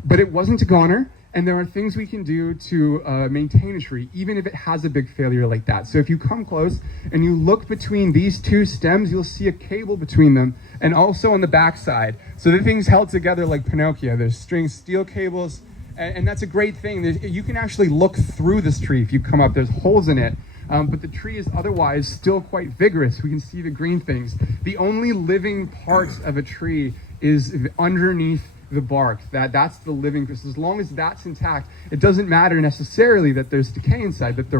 but it wasn't a goner. And there are things we can do to maintain a tree, even if it has a big failure like that. So if you come close and you look between these two stems, you'll see a cable between them, and also on the back side. So the thing's held together like Pinocchio. There's steel cables, and that's a great thing. You can actually look through this tree if you come up. There's holes in it. But the tree is otherwise still quite vigorous. We can see the green things. The only living part of a tree is underneath the bark. That's the living, because as long as that's intact, it doesn't matter necessarily that there's decay inside, that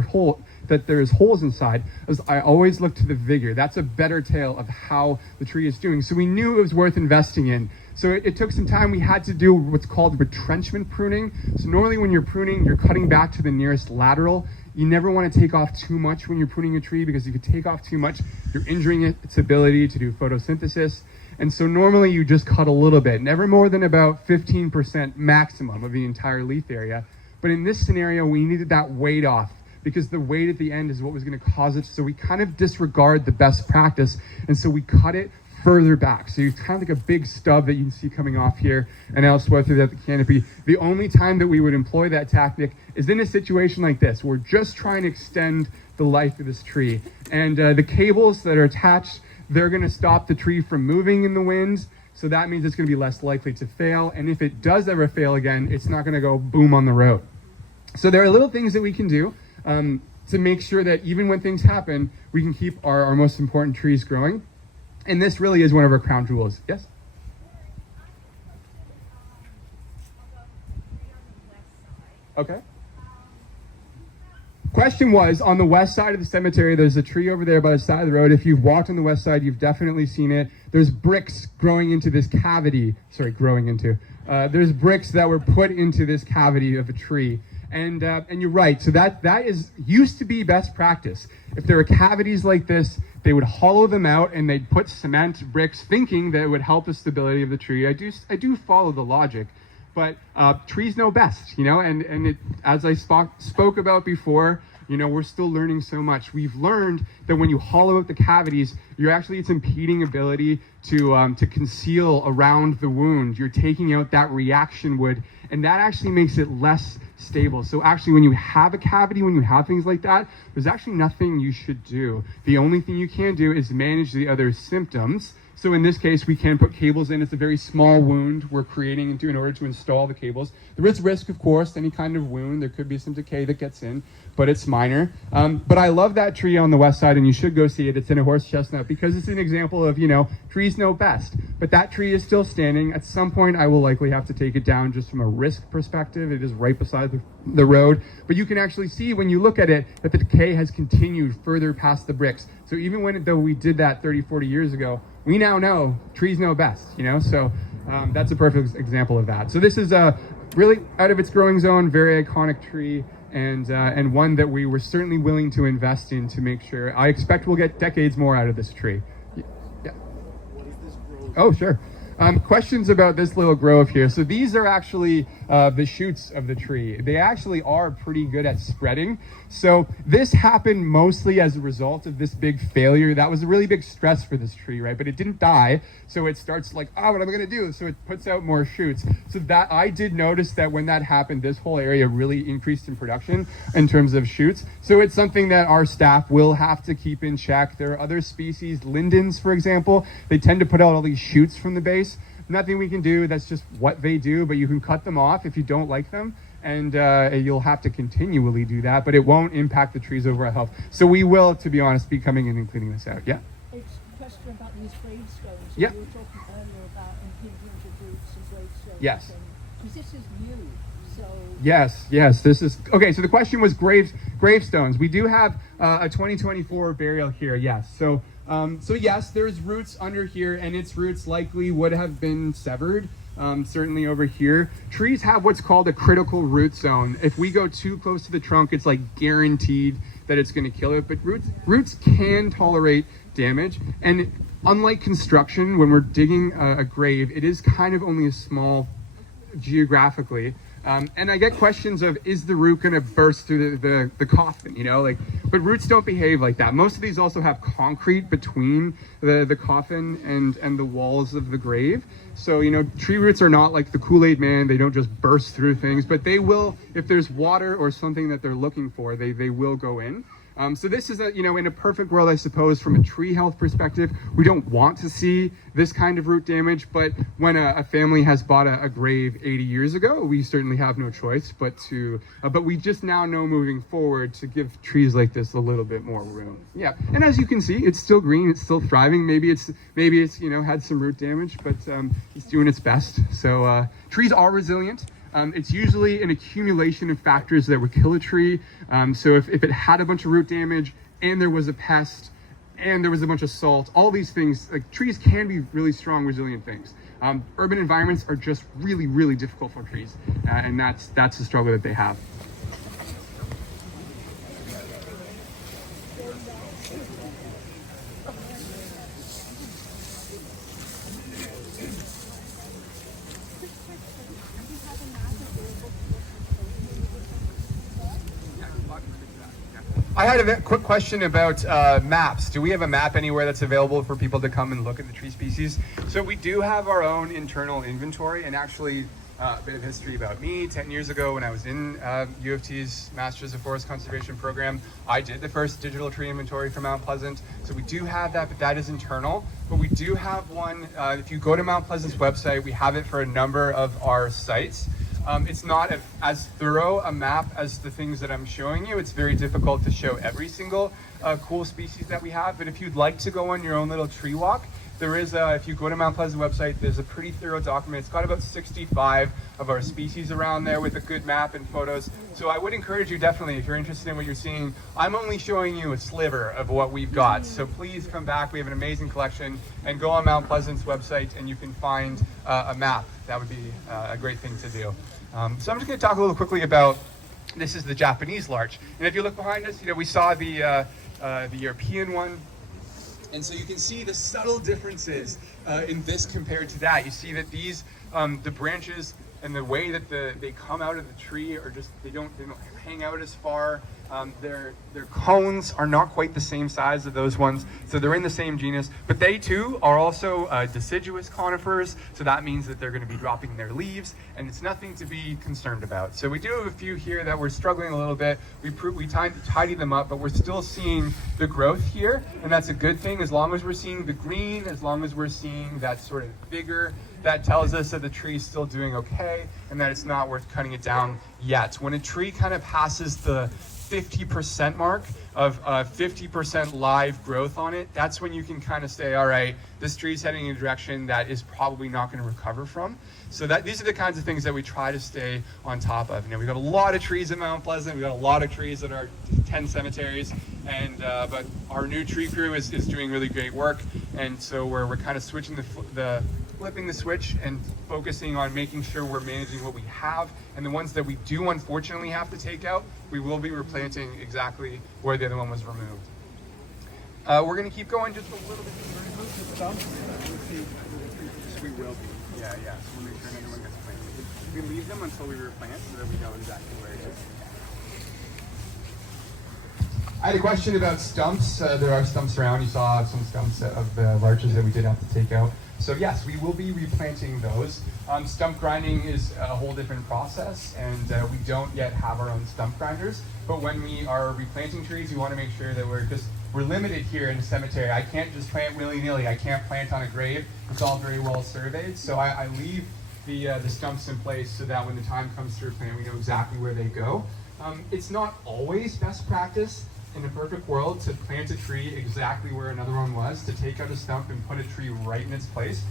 there's holes inside. As I always look to the vigor. That's a better tale of how the tree is doing. So we knew it was worth investing in. So it took some time. We had to do what's called retrenchment pruning. So normally when you're pruning, you're cutting back to the nearest lateral. You never want to take off too much when you're pruning a tree, because if you take off too much, you're injuring its ability to do photosynthesis. And so normally you just cut a little bit, never more than about 15% maximum of the entire leaf area. But in this scenario, we needed that weight off, because the weight at the end is what was going to cause it. So we kind of disregard the best practice, and so we cut it further back. So you kind of like a big stub that you can see coming off here and elsewhere through the canopy. The only time that we would employ that tactic is in a situation like this. We're just trying to extend the life of this tree. And the cables that are attached, they're going to stop the tree from moving in the wind. So that means it's going to be less likely to fail. And if it does ever fail again, it's not going to go boom on the road. So there are little things that we can do to make sure that even when things happen, we can keep our most important trees growing. And this really is one of our crown jewels. Yes? Okay. Question was, on the west side of the cemetery, there's a tree over there by the side of the road. If you've walked on the west side, you've definitely seen it. There's bricks growing into this cavity. There's bricks that were put into this cavity of a tree. And you're right. So that used to be best practice. If there were cavities like this, they would hollow them out and they'd put cement bricks, thinking that it would help the stability of the tree. I do follow the logic, but trees know best, you know. And it, as I spoke about before, you know, we're still learning so much. We've learned that when you hollow out the cavities, it's impeding ability to conceal around the wound. You're taking out that reaction wood, and that actually makes it less stable. So actually, when you have a cavity, when you have things like that, there's actually nothing you should do. The only thing you can do is manage the other symptoms. So in this case, we can put cables in. It's a very small wound we're creating in order to install the cables. There is risk, of course, any kind of wound. There could be some decay that gets in, but it's minor. But I love that tree on the west side, and you should go see it. It's in a horse chestnut, because it's an example of, you know, trees know best. But that tree is still standing. At some point, I will likely have to take it down just from a risk perspective. It is right beside the road. But you can actually see when you look at it that the decay has continued further past the bricks. So even though we did that 30, 40 years ago, we now know trees know best, you know? So that's a perfect example of that. So this is really out of its growing zone, very iconic tree, and one that we were certainly willing to invest in to make sure. I expect we'll get decades more out of this tree. Yeah. What is this growth? Oh, sure. Questions about this little grove here. So these are actually the shoots of the tree. They actually are pretty good at spreading. So this happened mostly as a result of this big failure. That was a really big stress for this tree, right? But it didn't die. So it starts like, oh, what am I gonna do? So it puts out more shoots. So that I did notice that when that happened, this whole area really increased in production in terms of shoots. So it's something that our staff will have to keep in check. There are other species, lindens, for example, they tend to put out all these shoots from the base. Nothing we can do, that's just what they do, but you can cut them off if you don't like them, and you'll have to continually do that, but it won't impact the tree's overall health. So we will, to be honest, be coming in and cleaning this out. Yeah? It's a question about these gravestones. Yeah. You were talking earlier about impingement of roots and gravestones. Yes. Because this is new, so... Yes, this is... Okay, so the question was gravestones. We do have a 2024 burial here, yes. So yes, there's roots under here, and its roots likely would have been severed, certainly over here. Trees have what's called a critical root zone. If we go too close to the trunk, it's like guaranteed that it's going to kill it. But roots can tolerate damage, and unlike construction, when we're digging a grave, it is kind of only a small geographically. And I get questions of, is the root going to burst through the coffin, you know, like, but roots don't behave like that. Most of these also have concrete between the coffin and the walls of the grave. So, you know, tree roots are not like the Kool-Aid man. They don't just burst through things, but they will, if there's water or something that they're looking for, they will go in. So this is, you know, in a perfect world, I suppose, from a tree health perspective, we don't want to see this kind of root damage, but when a family has bought a grave 80 years ago, we certainly have no choice but we just now know moving forward to give trees like this a little bit more room. Yeah, and as you can see, it's still green, it's still thriving. Maybe it's you know, had some root damage, but it's doing its best. So trees are resilient. It's usually an accumulation of factors that would kill a tree. So if it had a bunch of root damage and there was a pest and there was a bunch of salt, all these things, like trees can be really strong, resilient things. Urban environments are just really, really difficult for trees. And that's the struggle that they have. I had a quick question about maps. Do we have a map anywhere that's available for people to come and look at the tree species? So we do have our own internal inventory, and actually a bit of history about me. 10 years ago when I was in U of T's Masters of Forest Conservation program, I did the first digital tree inventory for Mount Pleasant. So we do have that, but that is internal. But we do have one, if you go to Mount Pleasant's website, we have it for a number of our sites. It's not as thorough a map as the things that I'm showing you. It's very difficult to show every single cool species that we have, but if you'd like to go on your own little tree walk, there is if you go to Mount Pleasant website, there's a pretty thorough document. It's got about 65 of our species around there with a good map and photos. So I would encourage you definitely, if you're interested in what you're seeing, I'm only showing you a sliver of what we've got. So please come back. We have an amazing collection, and go on Mount Pleasant's website and you can find a map. That would be a great thing to do. So I'm just going to talk a little quickly about, this is the Japanese larch. And if you look behind us, you know, we saw the European one. And so you can see the subtle differences in this compared to that. You see that these, the branches and the way that they come out of the tree are just, they don't hang out as far. Their cones are not quite the same size of those ones, so they're in the same genus, but they too are also deciduous conifers, so that means that they're going to be dropping their leaves, and it's nothing to be concerned about. So we do have a few here that we're struggling a little bit. We tidy them up, but we're still seeing the growth here, and that's a good thing. As long as we're seeing the green, as long as we're seeing that sort of vigor, that tells us that the tree is still doing okay and that it's not worth cutting it down yet. When a tree kind of passes the 50% mark of 50% live growth on it, that's when you can kind of say, all right, this tree's heading in a direction that is probably not going to recover from. So these are the kinds of things that we try to stay on top of. You know, we've got a lot of trees at Mount Pleasant. We've got a lot of trees at our 10 cemeteries, and but our new tree crew is doing really great work. And so we're kind of switching flipping the switch and focusing on making sure we're managing what we have, and the ones that we do unfortunately have to take out, we will be replanting exactly where the other one was removed. We're going to keep going just a little bit. We're going to move the stumps. We will be. Yeah. So we'll make sure another one gets planted. We leave them until we replant so that we know exactly where it is. I had a question about stumps. There are stumps around. You saw some stumps of the larches that we did have to take out. So yes, we will be replanting those. Stump grinding is a whole different process, and we don't yet have our own stump grinders. But when we are replanting trees, we want to make sure that we're limited here in the cemetery. I can't just plant willy-nilly. I can't plant on a grave. It's all very well surveyed. So I leave the stumps in place so that when the time comes to replant, we know exactly where they go. It's not always best practice in a perfect world to plant a tree exactly where another one was, to take out a stump and put a tree right in its place.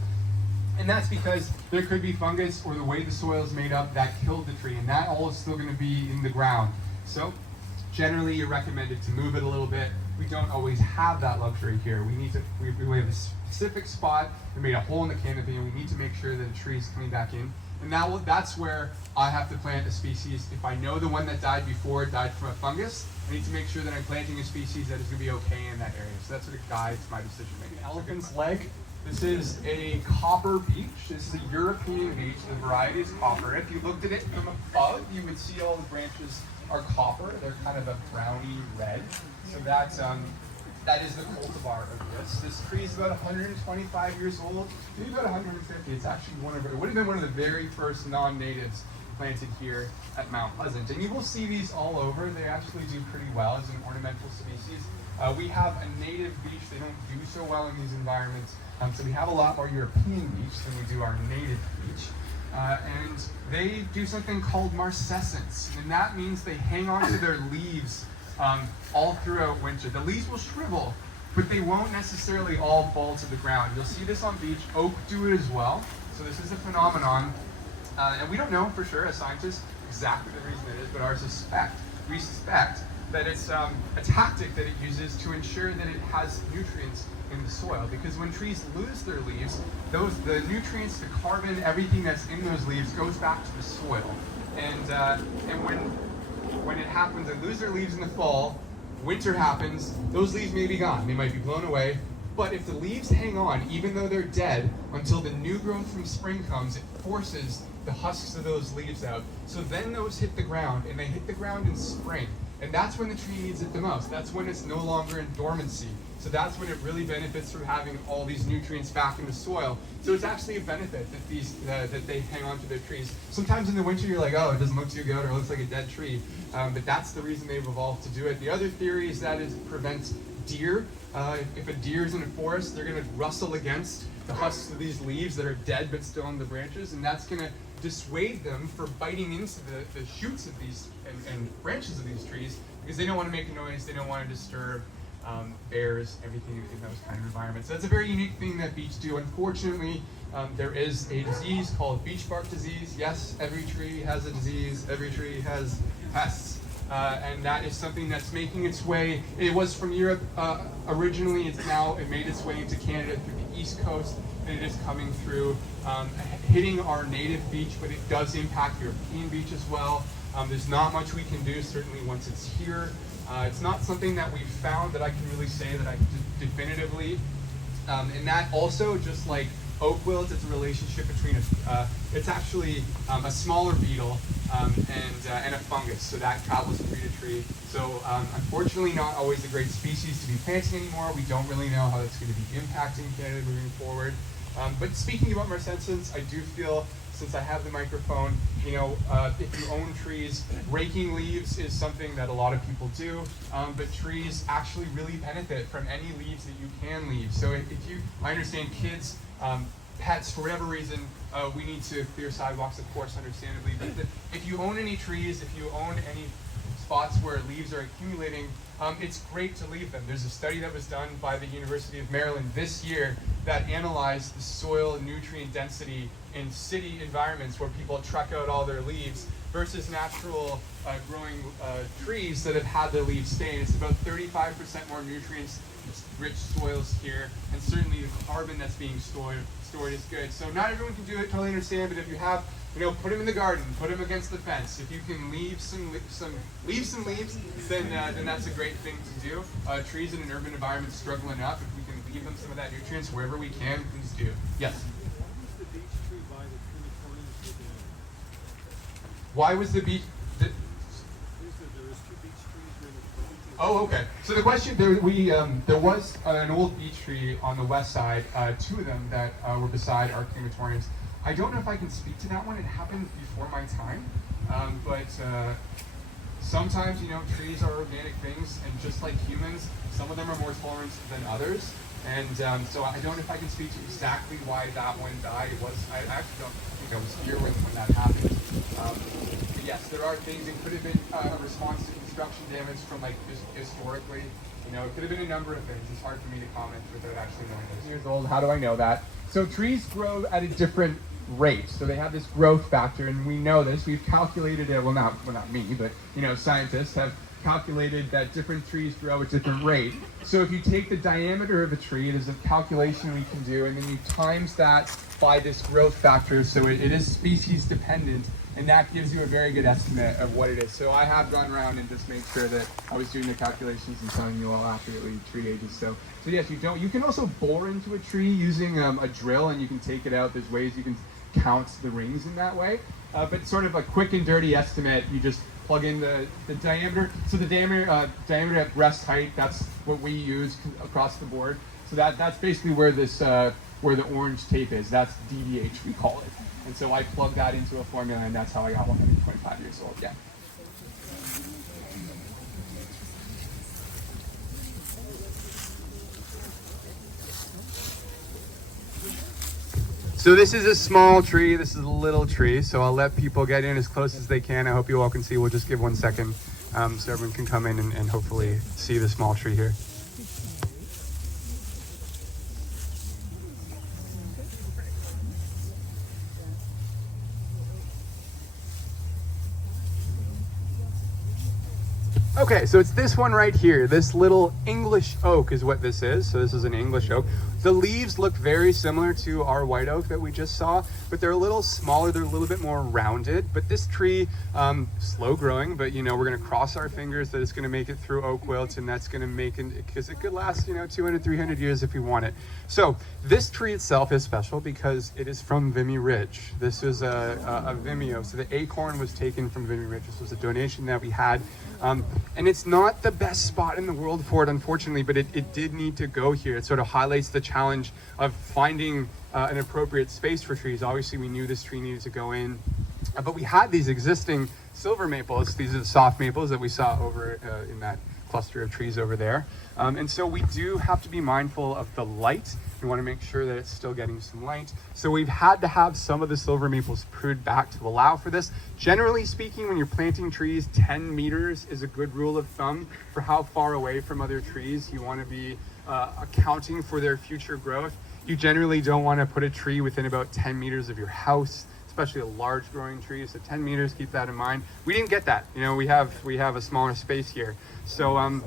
And that's because there could be fungus or the way the soil is made up that killed the tree, and that all is still going to be in the ground. So generally you're recommended to move it a little bit. We don't always have that luxury here. We have a specific spot, we made a hole in the canopy, and we need to make sure that the tree is coming back in. And that's where I have to plant a species. If I know the one that died before died from a fungus, I need to make sure that I'm planting a species that is going to be okay in that area. So that's what it guides my decision making. Elephant's leg. This is a copper beech. This is a European beech. The variety is copper. If you looked at it from above, you would see all the branches are copper. They're kind of a browny red. So that is the cultivar of this. This tree is about 125 years old, maybe about 150. It's actually it would have been one of the very first non-natives planted here at Mount Pleasant. And you will see these all over. They actually do pretty well as an ornamental species. We have a native beech. They don't do so well in these environments. So we have a lot more European beech than we do our native beech. And they do something called marcescence. And that means they hang on to their leaves all throughout winter. The leaves will shrivel, but they won't necessarily all fall to the ground. You'll see this on beech. Oak do it as well. So this is a phenomenon. And we don't know for sure as scientists exactly the reason it is, but we suspect that it's a tactic that it uses to ensure that it has nutrients in the soil. Because when trees lose their leaves, the nutrients, the carbon, everything that's in those leaves goes back to the soil. And when it happens, they lose their leaves in the fall, winter happens, those leaves may be gone. They might be blown away. But if the leaves hang on, even though they're dead, until the new growth from spring comes, it forces the husks of those leaves out. So then those hit the ground, and they hit the ground in spring. And that's when the tree needs it the most. That's when it's no longer in dormancy. So that's when it really benefits from having all these nutrients back in the soil. So it's actually a benefit that that they hang on to their trees. Sometimes in the winter you're like, oh, it doesn't look too good or it looks like a dead tree. But that's the reason they've evolved to do it. The other theory is that it prevents deer. If a deer is in a forest, they're going to rustle against the husks of these leaves that are dead but still on the branches, and that's going to dissuade them from biting into the shoots of these and branches of these trees, because they don't want to make a noise, they don't want to disturb bears, everything in those kind of environments. So that's a very unique thing that beech do. Unfortunately, there is a disease called beech bark disease. Yes, every tree has a disease, every tree has pests. And that is something that's making its way. It was from Europe originally. It made its way into Canada through the East Coast, and it is coming through, hitting our native beech, but it does impact European beech as well. There's not much we can do, certainly once it's here. It's not something that we've found that I can really say that I definitively. And that also, just like oak wilts, it's a relationship between it's actually a smaller beetle and a fungus, so that travels from tree to tree. So unfortunately not always a great species to be planting anymore. We don't really know how that's going to be impacting Canada moving forward. But speaking about marcescence, I do feel, since I have the microphone, if you own trees, raking leaves is something that a lot of people do, but trees actually really benefit from any leaves that you can leave. So I understand kids, pets, for whatever reason, we need to clear sidewalks, of course, understandably, but if you own any trees, if you own any spots where leaves are accumulating, it's great to leave them. There's a study that was done by the University of Maryland this year that analyzed the soil nutrient density in city environments where people truck out all their leaves versus natural growing trees that have had their leaves stay. It's about 35% more nutrients rich soils here, and certainly the carbon that's being stored is good. So not everyone can do it, totally understand, but if you have, put them in the garden, put them against the fence. If you can leave some leaves, then that's a great thing to do. Trees in an urban environment struggle enough. If we can leave them some of that nutrients wherever we can, please do. Yes? Why was the beech? Oh, okay. So the question there was an old beech tree on the west side, 2 of them that were beside our crematoriums. I don't know if I can speak to that one. It happened before my time, but sometimes trees are organic things, and just like humans, some of them are more tolerant than others. And so I don't know if I can speak to exactly why that one died. I actually don't think I was here when that happened. But yes, there are things. It could have been a response to construction damage from just historically. It could have been a number of things. It's hard for me to comment without actually knowing this. Years old. How do I know that? So trees grow at a different rate. So they have this growth factor, and we know this. We've calculated it. Well, not me, but scientists have calculated that different trees grow at different rate. So if you take the diameter of a tree, there's a calculation we can do, and then you times that by this growth factor, so it is species dependent, and that gives you a very good estimate of what it is. So I have gone around and just made sure that I was doing the calculations and telling you all accurately tree ages. So yes, you can also bore into a tree using a drill, and you can take it out. There's ways you can count the rings in that way. But sort of a quick and dirty estimate, you just plug in the diameter. So the diameter at breast height, that's what we use across the board. So that's basically where where the orange tape is. That's DDH, we call it. And so I plugged that into a formula, and that's how I got 125 years old. Yeah. So this is a small tree, this is a little tree, so I'll let people get in as close as they can. I hope you all can see. We'll just give 1 second so everyone can come in and hopefully see the small tree here. Okay, so it's this one right here. This little English oak is what this is. So this is an English oak. The leaves look very similar to our white oak that we just saw, but they're a little smaller. They're a little bit more rounded. But this tree, slow growing, but we're gonna cross our fingers that it's gonna make it through oak wilt, and that's gonna make it, because it could last 200, 300 years if we want it. So this tree itself is special because it is from Vimy Ridge. This is a Vimeo. So the acorn was taken from Vimy Ridge. This was a donation that we had. And it's not the best spot in the world for it, unfortunately, but it did need to go here. It sort of highlights the challenge of finding an appropriate space for trees. Obviously, we knew this tree needed to go in, but we had these existing silver maples. These are the soft maples that we saw over in that cluster of trees over there. And so we do have to be mindful of the light. We want to make sure that it's still getting some light. So we've had to have some of the silver maples pruned back to allow for this. Generally speaking, when you're planting trees, 10 meters is a good rule of thumb for how far away from other trees you want to be accounting for their future growth. You generally don't want to put a tree within about 10 meters of your house, especially a large growing tree. So 10 meters, keep that in mind. We didn't get that. We have a smaller space here. So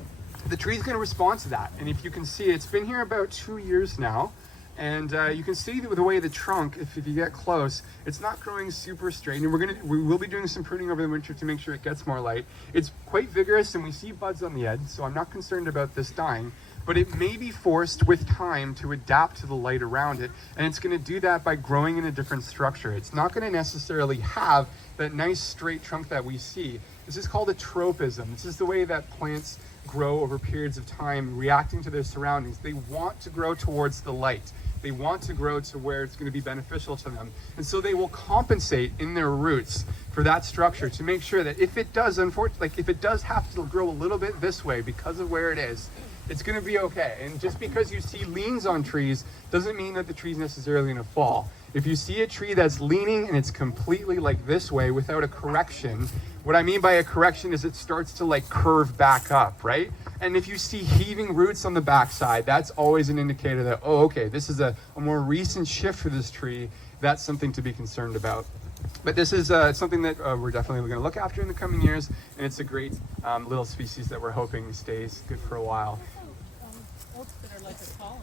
the tree's going to respond to that. And if you can see, it's been here about 2 years now. And you can see the way the trunk, if you get close, it's not growing super straight. And we will be doing some pruning over the winter to make sure it gets more light. It's quite vigorous, and we see buds on the edge, so I'm not concerned about this dying. But it may be forced with time to adapt to the light around it, and it's going to do that by growing in a different structure. It's not going to necessarily have that nice straight trunk that we see. This is called a tropism. This is the way that plants grow over periods of time, reacting to their surroundings. They want to grow towards the light. They want to grow to where it's going to be beneficial to them. And so they will compensate in their roots for that structure to make sure that if it does, unfortunately, if it does have to grow a little bit this way because of where it is, it's going to be okay. And just because you see leans on trees doesn't mean that the tree's necessarily going to fall. If you see a tree that's leaning and it's completely like this way without a correction, what I mean by a correction is it starts to like curve back up, right? And if you see heaving roots on the backside, that's always an indicator that, oh, okay, this is a more recent shift for this tree. That's something to be concerned about. But this is something that we're definitely going to look after in the coming years, and it's a great little species that we're hoping stays good for a while. Oaks like a column.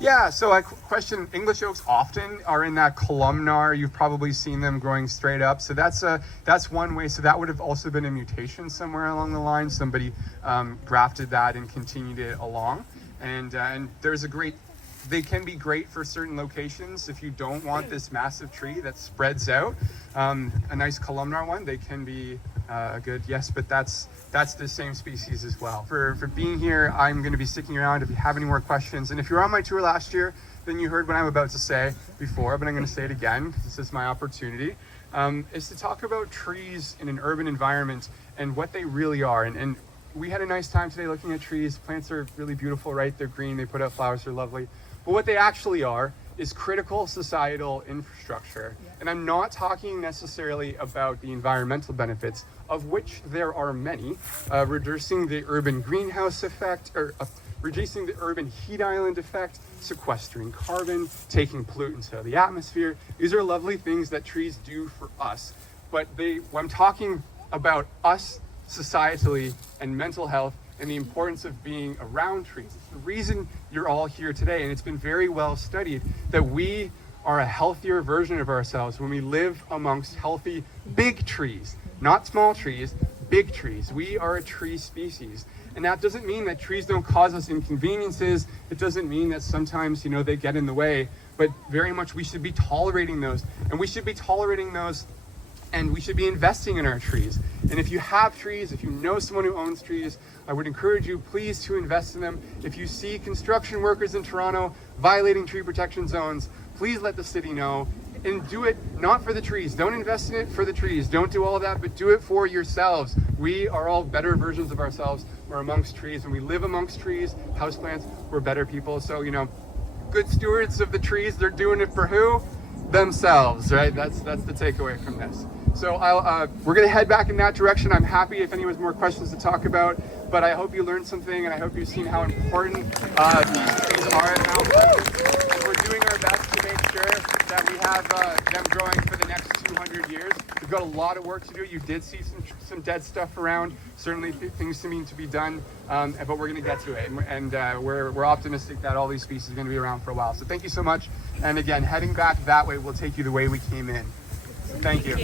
Yeah, so I question, English oaks often are in that columnar. You've probably seen them growing straight up. So that's one way. So that would have also been a mutation somewhere along the line. Somebody grafted that and continued it along. And there's a great, they can be great for certain locations. If you don't want this massive tree that spreads out, a nice columnar one, they can be a good, yes, but that's the same species as well. For being here, I'm going to be sticking around if you have any more questions. And if you were on my tour last year, then you heard what I'm about to say before, but I'm going to say it again because this is my opportunity, is to talk about trees in an urban environment and what they really are. And we had a nice time today looking at trees. Plants are really beautiful, right? They're green, they put out flowers, they're lovely. But what they actually are is critical societal infrastructure. And I'm not talking necessarily about the environmental benefits, of which there are many, reducing the urban greenhouse effect, or reducing the urban heat island effect, sequestering carbon, taking pollutants out of the atmosphere. These are lovely things that trees do for us. But when I'm talking about us societally and mental health and the importance of being around trees, it's the reason you're all here today. And it's been very well studied that we are a healthier version of ourselves when we live amongst healthy big trees, not small trees, big trees. We are a tree species. And that doesn't mean that trees don't cause us inconveniences. It doesn't mean that sometimes, they get in the way, but very much we should be tolerating those. And we should be tolerating those, and we should be investing in our trees. And if you have trees, if you know someone who owns trees, I would encourage you, please, to invest in them. If you see construction workers in Toronto violating tree protection zones, please let the city know, and do it not for the trees. Don't invest in it for the trees. Don't do all of that, but do it for yourselves. We are all better versions of ourselves. We're amongst trees. When we live amongst trees, houseplants, we're better people. So, good stewards of the trees, they're doing it for who? Themselves, right? That's the takeaway from this. So we're gonna head back in that direction. I'm happy if anyone has more questions to talk about, but I hope you learned something, and I hope you've seen how important these trees are at Mount Pleasant. And we're doing our best to make sure that we have them growing for the next 200 years. We've got a lot of work to do. You did see some dead stuff around. Certainly things need to be done, but we're going to get to it. And we're optimistic that all these species are going to be around for a while. So thank you so much. And again, heading back that way will take you the way we came in. So thank you.